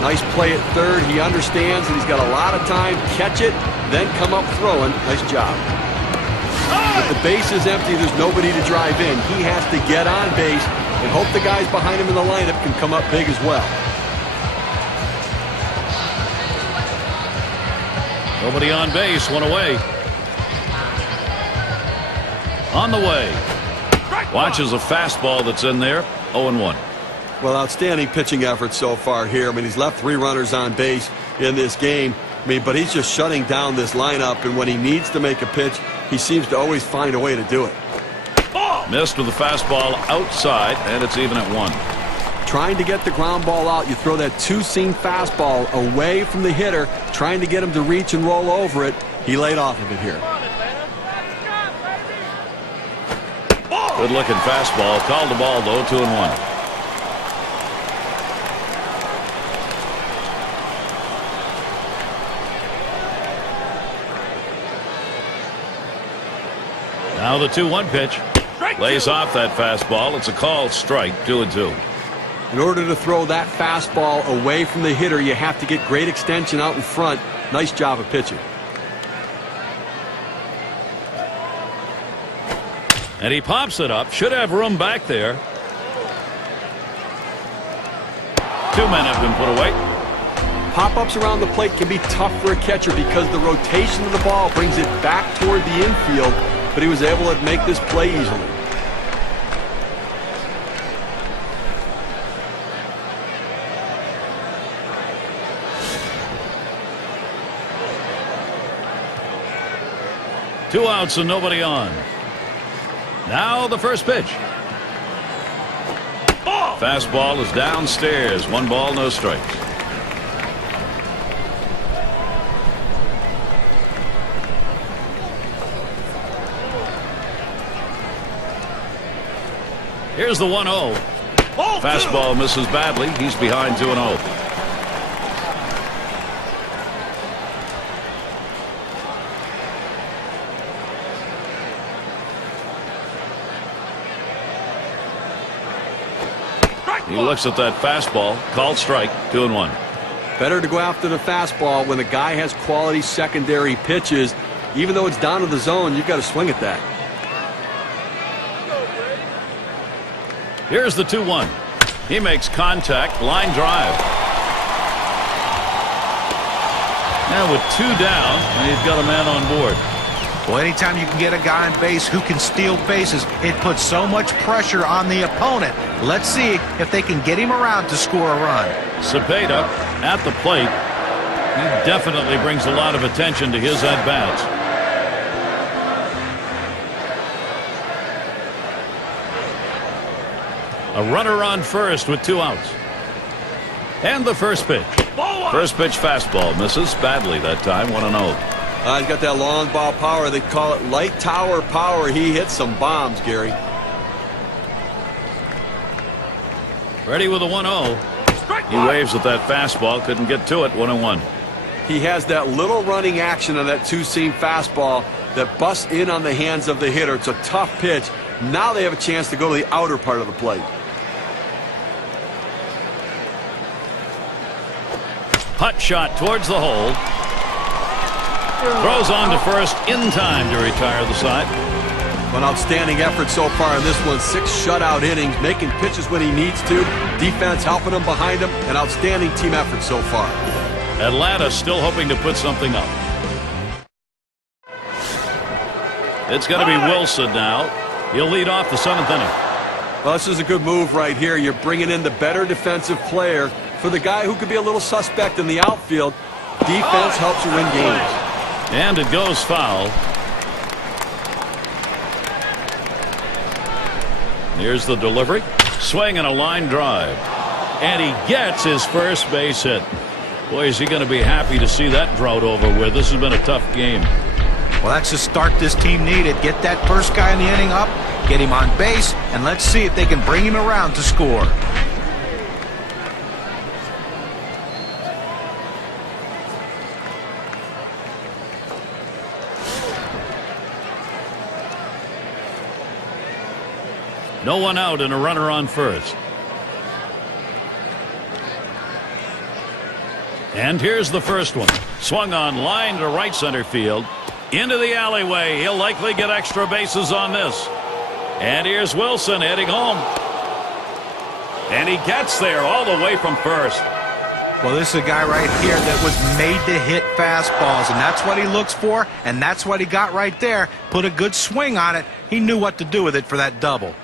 Nice play at third. He understands that he's got a lot of time. Catch it, then come up throwing. Nice job. If the base is empty, there's nobody to drive in. He has to get on base and hope the guys behind him in the lineup can come up big as well. Nobody on base, one away. On the way. Watches a fastball that's in there. 0-1. Well, outstanding pitching effort so far here. I mean, he's left 3 runners on base in this game. I mean, but he's just shutting down this lineup, and when he needs to make a pitch, he seems to always find a way to do it. Missed with the fastball outside, and it's even at 1. Trying to get the ground ball out, you throw that two-seam fastball away from the hitter, trying to get him to reach and roll over it. He laid off of it here. Good-looking fastball. Called the ball, though. 2-1. Now the 2-1 pitch. Lays off that fastball. It's a called strike. 2-2. In order to throw that fastball away from the hitter, you have to get great extension out in front. Nice job of pitching. And he pops it up. Should have room back there. 2 men have been put away. Pop-ups around the plate can be tough for a catcher because the rotation of the ball brings it back toward the infield, but he was able to make this play easily. Two outs and nobody on. Now the first pitch. Fastball is downstairs. 1 ball, no strikes. Here's the 1-0. Fastball misses badly. He's behind 2-0. He looks at that fastball. Called strike. 2-1. Better to go after the fastball when the guy has quality secondary pitches. Even though it's down to the zone, you've got to swing at that. Here's the 2-1. He makes contact, line drive. Now with 2 down, he's got a man on board. Well, anytime you can get a guy on base who can steal bases, it puts so much pressure on the opponent. Let's see if they can get him around to score a run. Cepeda at the plate. He definitely brings a lot of attention to his at-bats. A runner on first with 2 outs. And the first pitch. First pitch fastball misses badly that time. 1-0. He's got that long ball power. They call it light tower power. He hits some bombs, Gary. Ready with a 1-0. He waves at that fastball. Couldn't get to it. 1-1. He has that little running action on that 2-seam fastball that busts in on the hands of the hitter. It's a tough pitch. Now they have a chance to go to the outer part of the plate. Hut shot towards the hole. Throws on to first in time to retire the side. An outstanding effort so far in this one. 6 shutout innings, making pitches when he needs to. Defense helping him behind him. An outstanding team effort so far. Atlanta still hoping to put something up. It's going to be Wilson now. He'll lead off the 7th inning. Well, this is a good move right here. You're bringing in the better defensive player for the guy who could be a little suspect in the outfield. Defense helps you win games. And it goes foul. Here's the delivery. Swing and a line drive. And he gets his first base hit. Boy, is he going to be happy to see that drought over with. This has been a tough game. Well, that's the start this team needed. Get that first guy in the inning up, get him on base, and let's see if they can bring him around to score. No one out and a runner on first. And here's the first one. Swung on line to right center field. Into the alleyway. He'll likely get extra bases on this. And here's Wilson heading home. And he gets there all the way from first. Well, this is a guy right here that was made to hit fastballs, and that's what he looks for, and that's what he got right there. Put a good swing on it. He knew what to do with it for that double.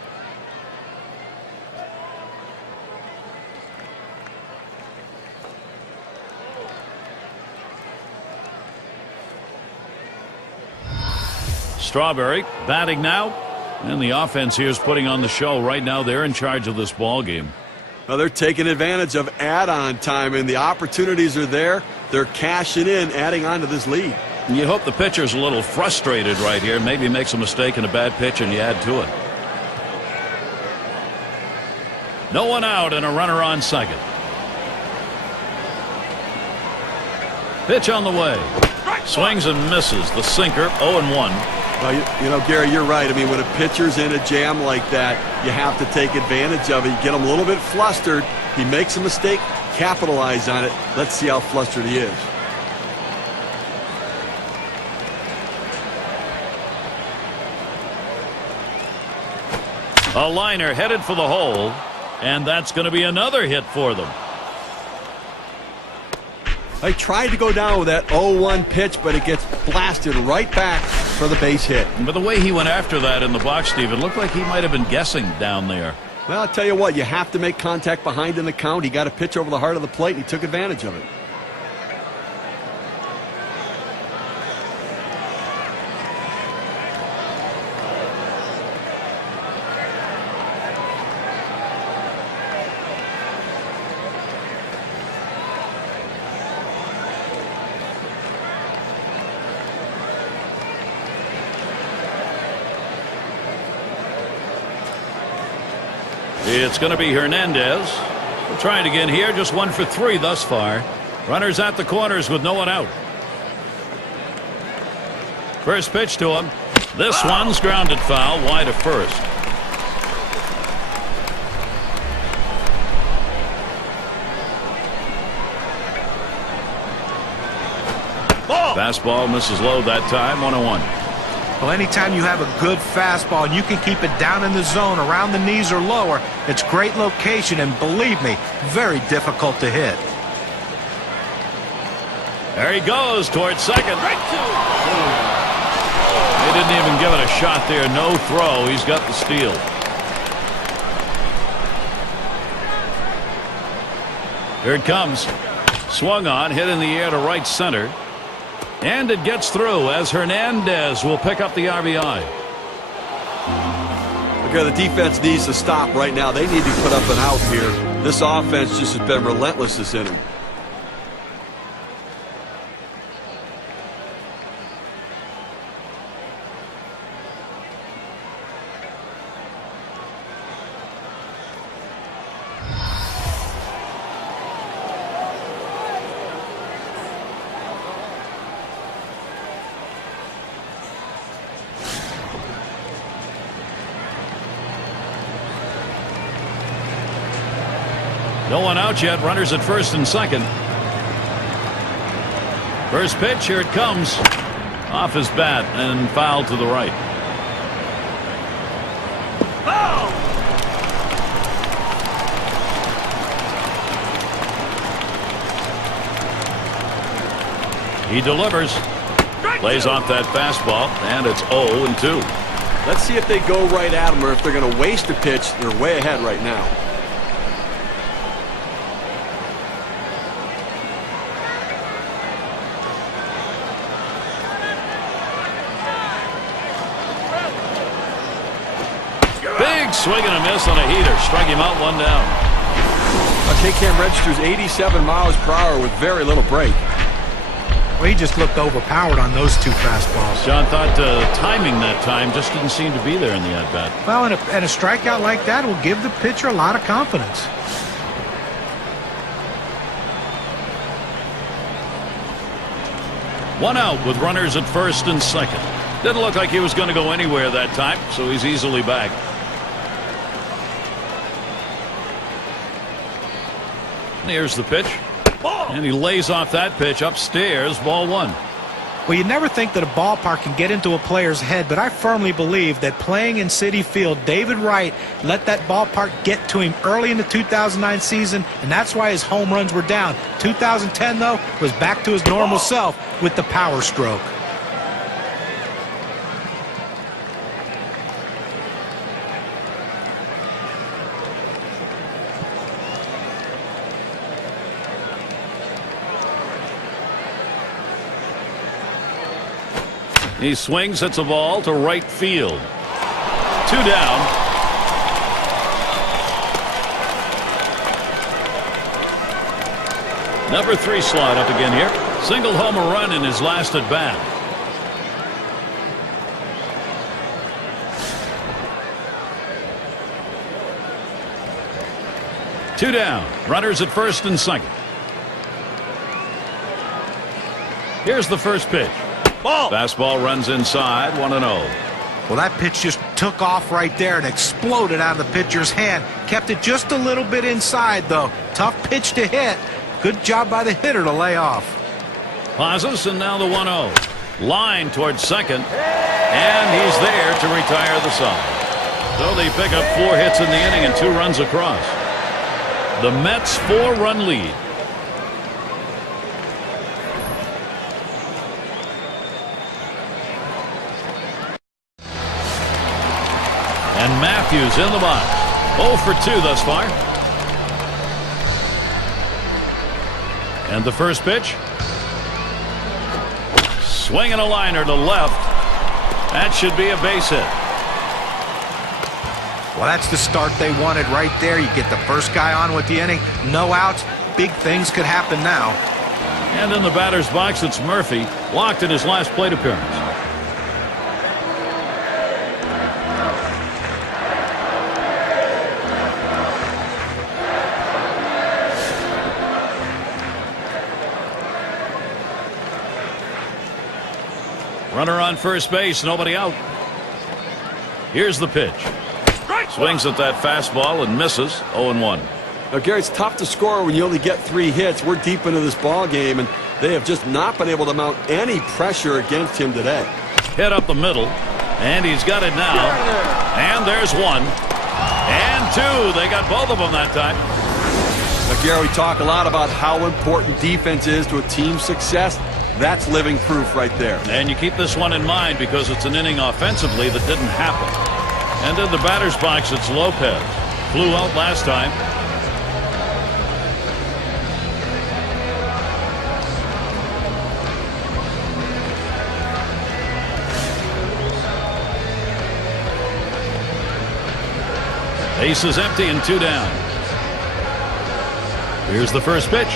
Strawberry batting now, and the offense here is putting on the show right now. They're in charge of this ball game. Well, they're taking advantage of add-on time, and the opportunities are there. They're cashing in, adding on to this lead. And you hope the pitcher's a little frustrated right here. Maybe makes a mistake in a bad pitch and you add to it. No one out and a runner on second. Pitch on the way. Swings and misses. The sinker, 0-1. Well, you know, Gary, you're right. I mean, when a pitcher's in a jam like that, you have to take advantage of it. You get him a little bit flustered. He makes a mistake, capitalize on it. Let's see how flustered he is. A liner headed for the hole, and that's going to be another hit for them. I tried to go down with that 0-1 pitch, but it gets blasted right back for the base hit. But the way he went after that in the box, Steve, it looked like he might have been guessing down there. Well, I'll tell you what, you have to make contact behind in the count. He got a pitch over the heart of the plate, and he took advantage of it. It's going to be Hernandez. We're trying again here. Just 1 for 3 thus far. Runners at the corners with no one out. First pitch to him. This one's grounded foul wide of first. Fastball misses low that time, 1-1. Well, anytime you have a good fastball and you can keep it down in the zone around the knees or lower, it's great location and, believe me, very difficult to hit. There he goes towards second. They didn't even give it a shot there. No throw. He's got the steal. Here it comes. Swung on, hit in the air to right center. And it gets through as Hernandez will pick up the RBI. Okay, the defense needs to stop right now. They need to put up an out here. This offense just has been relentless this inning. No one out yet. Runners at first and second. First pitch, here it comes. Off his bat and foul to the right. He delivers. Plays off that fastball, and it's 0-2. Let's see if they go right at him or if they're going to waste a pitch. They're way ahead right now. Swing and a miss on a heater. Strike him out, one down. K-Cam registers 87 miles per hour with very little break. Well, he just looked overpowered on those two fastballs. John thought timing that time just didn't seem to be there in the at-bat. Well, and a strikeout like that will give the pitcher a lot of confidence. One out with runners at first and second. Didn't look like he was going to go anywhere that time, so he's easily back. Here's the pitch. And he lays off that pitch upstairs. Ball one. Well, you never think that a ballpark can get into a player's head, but I firmly believe that playing in Citi Field, David Wright let that ballpark get to him early in the 2009 season, and that's why his home runs were down. 2010, though, was back to his normal self with the power stroke. He swings, hits a ball to right field. 2 down. Number 3 slide up again here. Single home run in his last at bat. Two down. Runners at first and second. Here's the first pitch. Fastball runs inside, 1-0. Well, that pitch just took off right there and exploded out of the pitcher's hand. Kept it just a little bit inside, though. Tough pitch to hit. Good job by the hitter to lay off. Pauses, and now the 1-0. Line towards second, and he's there to retire the side. So they pick up 4 hits in the inning and 2 runs across. The Mets' 4-run lead. And Matthews in the box. 0 for 2 thus far. And the first pitch. Swinging a liner to left. That should be a base hit. Well, that's the start they wanted right there. You get the first guy on with the inning. No outs. Big things could happen now. And in the batter's box, it's Murphy. Walked in his last plate appearance. Runner on first base, nobody out. Here's the pitch. Swings at that fastball and misses. 0-1. Now, Gary, it's tough to score when you only get 3 hits. We're deep into this ball game, and They have just not been able to mount any pressure against him today. Hit up the middle, and he's got it now. And there's one. And two. They got both of them that time. Now, Gary, we talk a lot about how important defense is to a team's success. That's living proof right there. And you keep this one in mind because it's an inning offensively that didn't happen. And in the batter's box, it's Lopez. Flew out last time. Base is empty and 2 down. Here's the first pitch.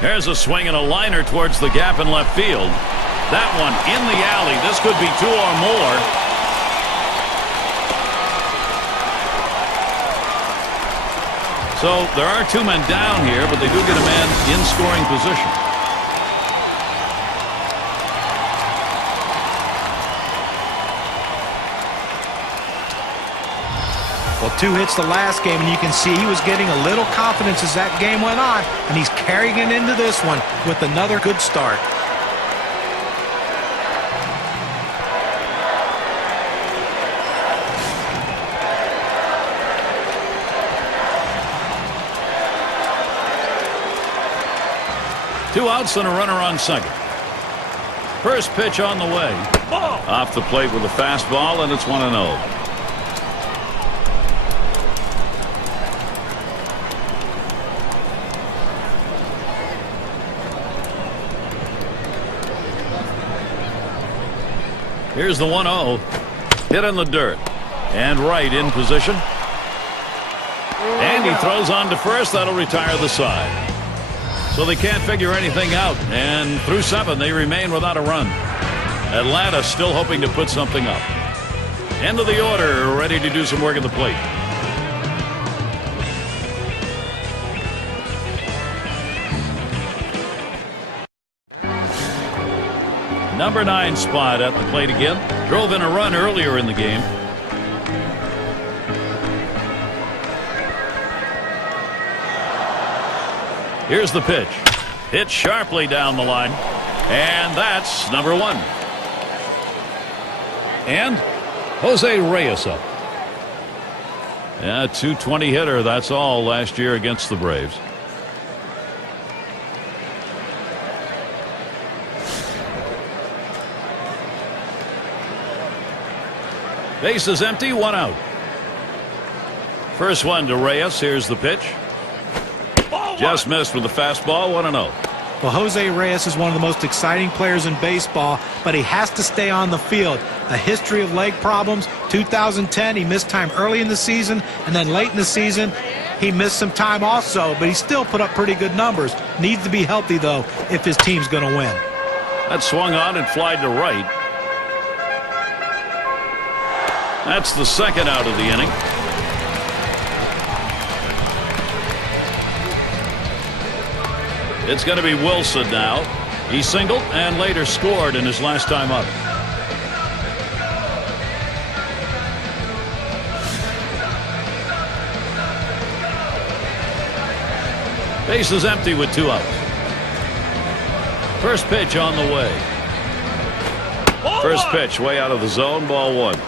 There's a swing and a liner towards the gap in left field. That one in the alley. This could be 2 or more. So there are 2 men down here, but they do get a man in scoring position. Well, 2 hits the last game, and you can see he was getting a little confidence as that game went on, and he's carrying it into this one with another good start. Two outs and a runner on second. First pitch on the way. Off the plate with a fastball, and it's 1-0. Here's the 1-0. Hit in the dirt. And right in position. And he throws on to first. That'll retire the side. So they can't figure anything out. And through 7, they remain without a run. Atlanta still hoping to put something up. End of the order, ready to do some work at the plate. Number 9 spot at the plate again. Drove in a run earlier in the game. Here's the pitch. Hit sharply down the line. And that's number 1. And Jose Reyes up. Yeah, 220 hitter. That's all last year against the Braves. Base is empty, 1 out. First one to Reyes. Here's the pitch. Just missed with the fastball, 1-0. Well, Jose Reyes is one of the most exciting players in baseball, but he has to stay on the field. A history of leg problems. 2010, he missed time early in the season, and then late in the season, he missed some time also, but he still put up pretty good numbers. Needs to be healthy, though, if his team's going to win. That swung on and flied to right. That's the second out of the inning. It's going to be Wilson now. He singled and later scored in his last time up. Base is empty with 2 outs. First pitch on the way. First pitch way out of the zone, ball 1.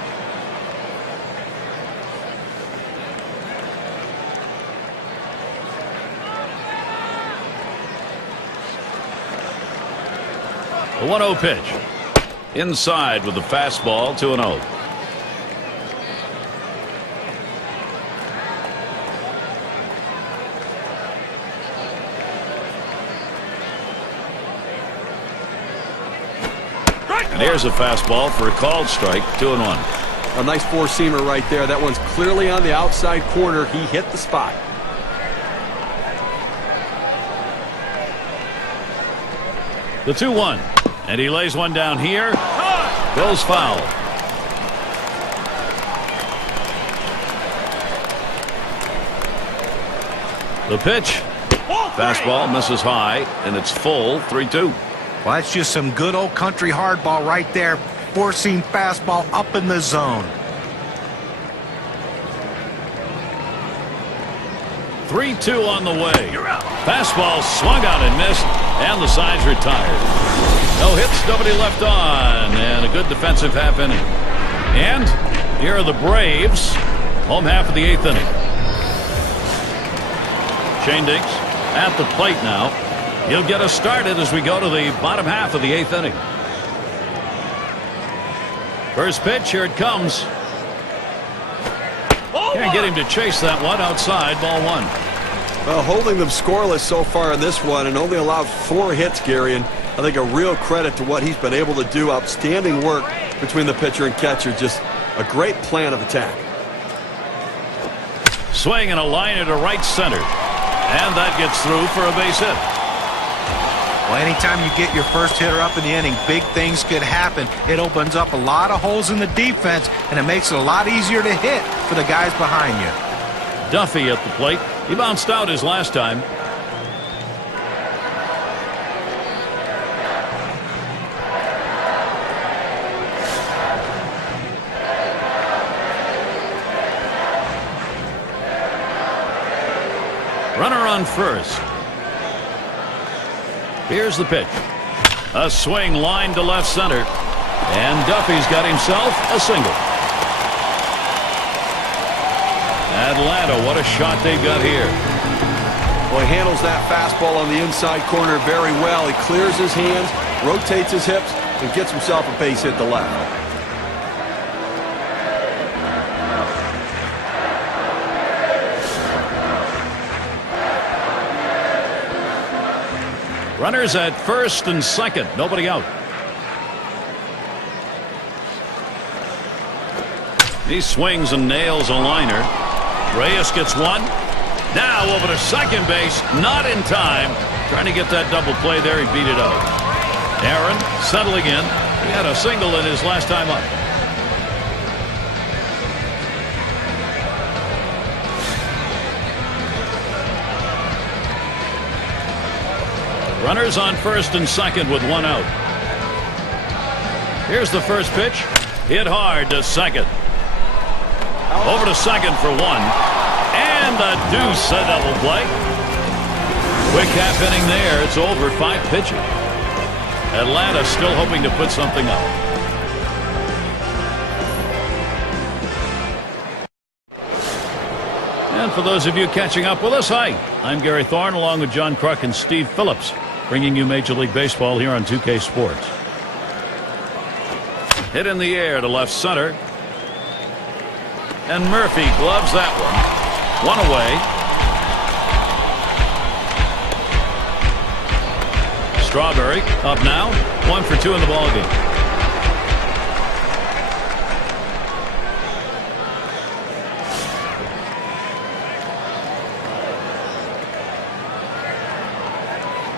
The 1-0 pitch. Inside with the fastball, 2-0. And here's a fastball for a called strike, 2-1. A nice 4-seamer right there. That one's clearly on the outside corner. He hit the spot. The 2-1. And he lays one down here. Goes foul. The pitch. Fastball misses high, and it's full, 3-2. Well, that's just some good old country hardball right there. 4-seam fastball up in the zone. 3-2 on the way. Fastball swung on and missed, and the side's retired. No hits, nobody left on, and a good defensive half inning. And here are the Braves, home half of the 8th inning. Shane Diggs at the plate now. He'll get us started as we go to the bottom half of the 8th inning. First pitch, here it comes. Can't get him to chase that one outside, ball 1. Well, holding them scoreless so far in this one and only allowed 4 hits, Gary, and I think a real credit to what he's been able to do. Outstanding work between the pitcher and catcher. Just a great plan of attack. Swing and a liner to right center. And that gets through for a base hit. Well, anytime you get your first hitter up in the inning, big things could happen. It opens up a lot of holes in the defense, and it makes it a lot easier to hit for the guys behind you. Duffy at the plate. He bounced out his last time. Runner on first. Here's the pitch. A swing line to left center. And Duffy's got himself a single. Atlanta, what a shot they've got here. Well, he handles that fastball on the inside corner very well. He clears his hands, rotates his hips, and gets himself a base hit to left. Runners at first and second. Nobody out. He swings and nails a liner. Reyes gets one. Now over to second base. Not in time. Trying to get that double play there. He beat it out. Aaron settling in. He had a single in his last time up. Runners on first and second with one out. Here's the first pitch. Hit hard to second. Over to second for one. And a deuce, a double play. Quick half inning there. It's over. 5 pitches. Atlanta still hoping to put something up. And for those of you catching up with us, hi. I'm Gary Thorne along with John Kruk and Steve Phillips, bringing you Major League Baseball here on 2K Sports. Hit in the air to left center. And Murphy gloves that one. One away. Strawberry up now. 1 for 2 in the ballgame.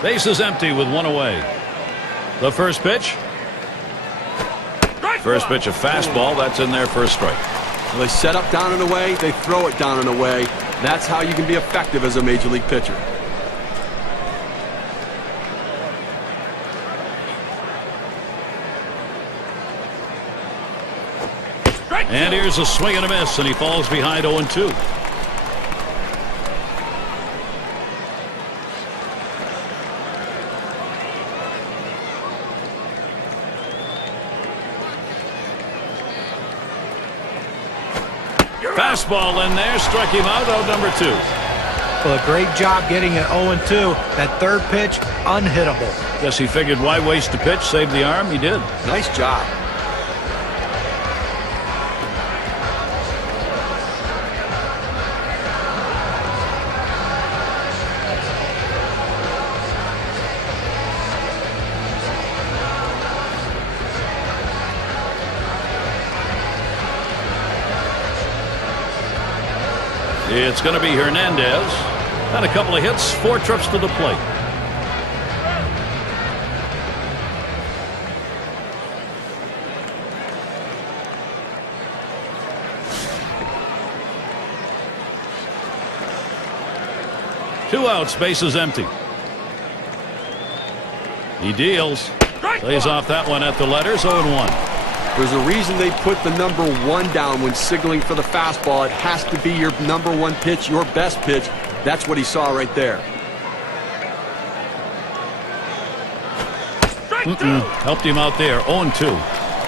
Base is empty with one away. The first pitch. First pitch, a fastball. That's in there for a strike. Well, they set up down and away. They throw it down and away. That's how you can be effective as a major league pitcher. And here's a swing and a miss, and he falls behind 0-2. Fastball in there, struck him out, out number 2. Well, a great job getting it 0-2. That third pitch, unhittable. Guess he figured, why waste the pitch, save the arm? He did. Nice job. It's going to be Hernandez. Had a couple of hits, 4 trips to the plate. Two outs, bases empty. He deals. Lays off that one at the letters, 0-1. There's a reason they put the number 1 down when signaling for the fastball. It has to be your number 1 pitch, your best pitch. That's what he saw right there. Helped him out there. 0-2.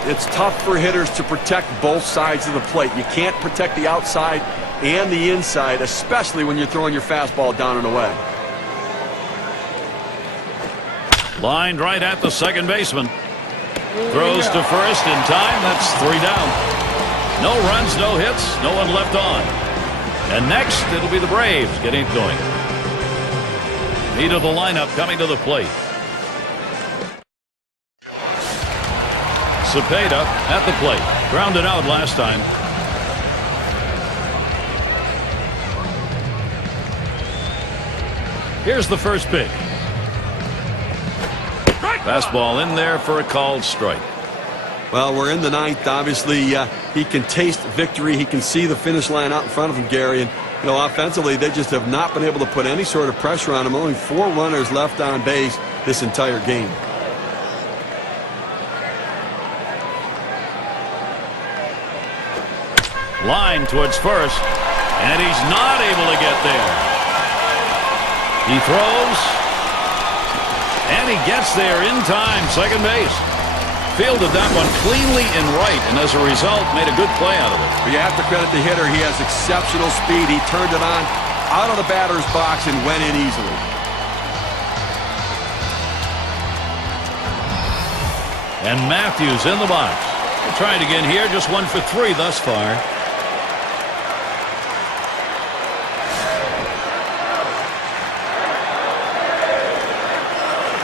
It's tough for hitters to protect both sides of the plate. You can't protect the outside and the inside, especially when you're throwing your fastball down and away. Lined right at the second baseman. Throws to first in time. That's 3 down. No runs, no hits, no one left on. And next, it'll be the Braves getting it going. Meat of the lineup coming to the plate. Cepeda at the plate. Grounded out last time. Here's the first pitch. Fastball in there for a called strike. Well, we're in the ninth. Obviously, he can taste victory. He can see the finish line out in front of him, Gary. And, you know, offensively, they just have not been able to put any sort of pressure on him. Only 4 runners left on base this entire game. Line towards first, and he's not able to get there. He throws, and he gets there in time. Second base. Fielded that one cleanly in right, and as a result, made a good play out of it. But you have to credit the hitter. He has exceptional speed. He turned it on out of the batter's box and went in easily. And Matthews in the box. We're trying again here. Just 1 for 3 thus far.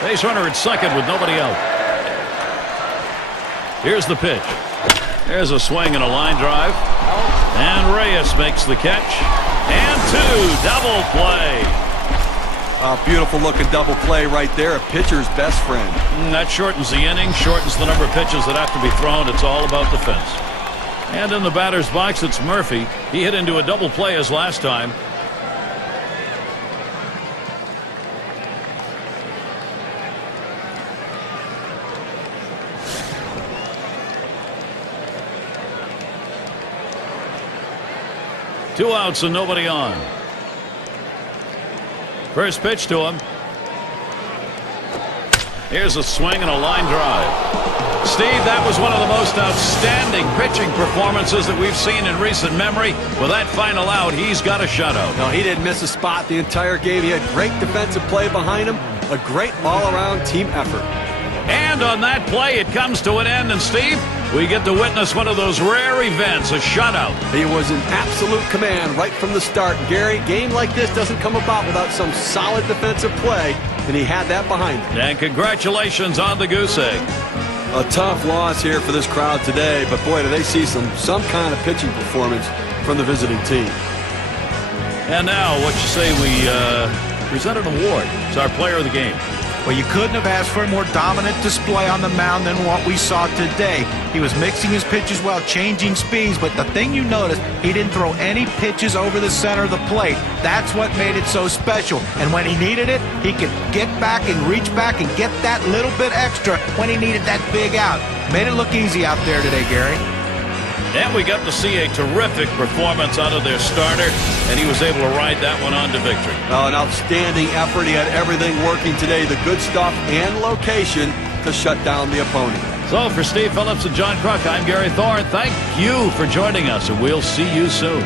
Base runner at second with nobody out. Here's the pitch. There's a swing and a line drive. And Reyes makes the catch. And 2. Double play. A beautiful looking double play right there. A pitcher's best friend. That shortens the inning, shortens the number of pitches that have to be thrown. It's all about defense. And in the batter's box, it's Murphy. He hit into a double play as last time. Two outs and nobody on. First pitch to him. Here's a swing and a line drive. Steve, that was one of the most outstanding pitching performances that we've seen in recent memory. With that final out, he's got a shutout. No, he didn't miss a spot the entire game. He had great defensive play behind him. A great all-around team effort. And on that play, it comes to an end. And Steve, we get to witness one of those rare events, a shutout. He was in absolute command right from the start. Gary, a game like this doesn't come about without some solid defensive play, and he had that behind him. And congratulations on the goose egg. A tough loss here for this crowd today, but boy, do they see some kind of pitching performance from the visiting team. And now, what you say we present an award. It's our player of the game. Well, you couldn't have asked for a more dominant display on the mound than what we saw today. He was mixing his pitches well, changing speeds, but the thing you noticed, he didn't throw any pitches over the center of the plate. That's what made it so special. And when he needed it, he could get back and reach back and get that little bit extra when he needed that big out. Made it look easy out there today, Gary. And we got to see a terrific performance out of their starter, and he was able to ride that one on to victory. An outstanding effort. He had everything working today, the good stuff and location to shut down the opponent. So for Steve Phillips and John Kruk, I'm Gary Thorne. Thank you for joining us, and we'll see you soon.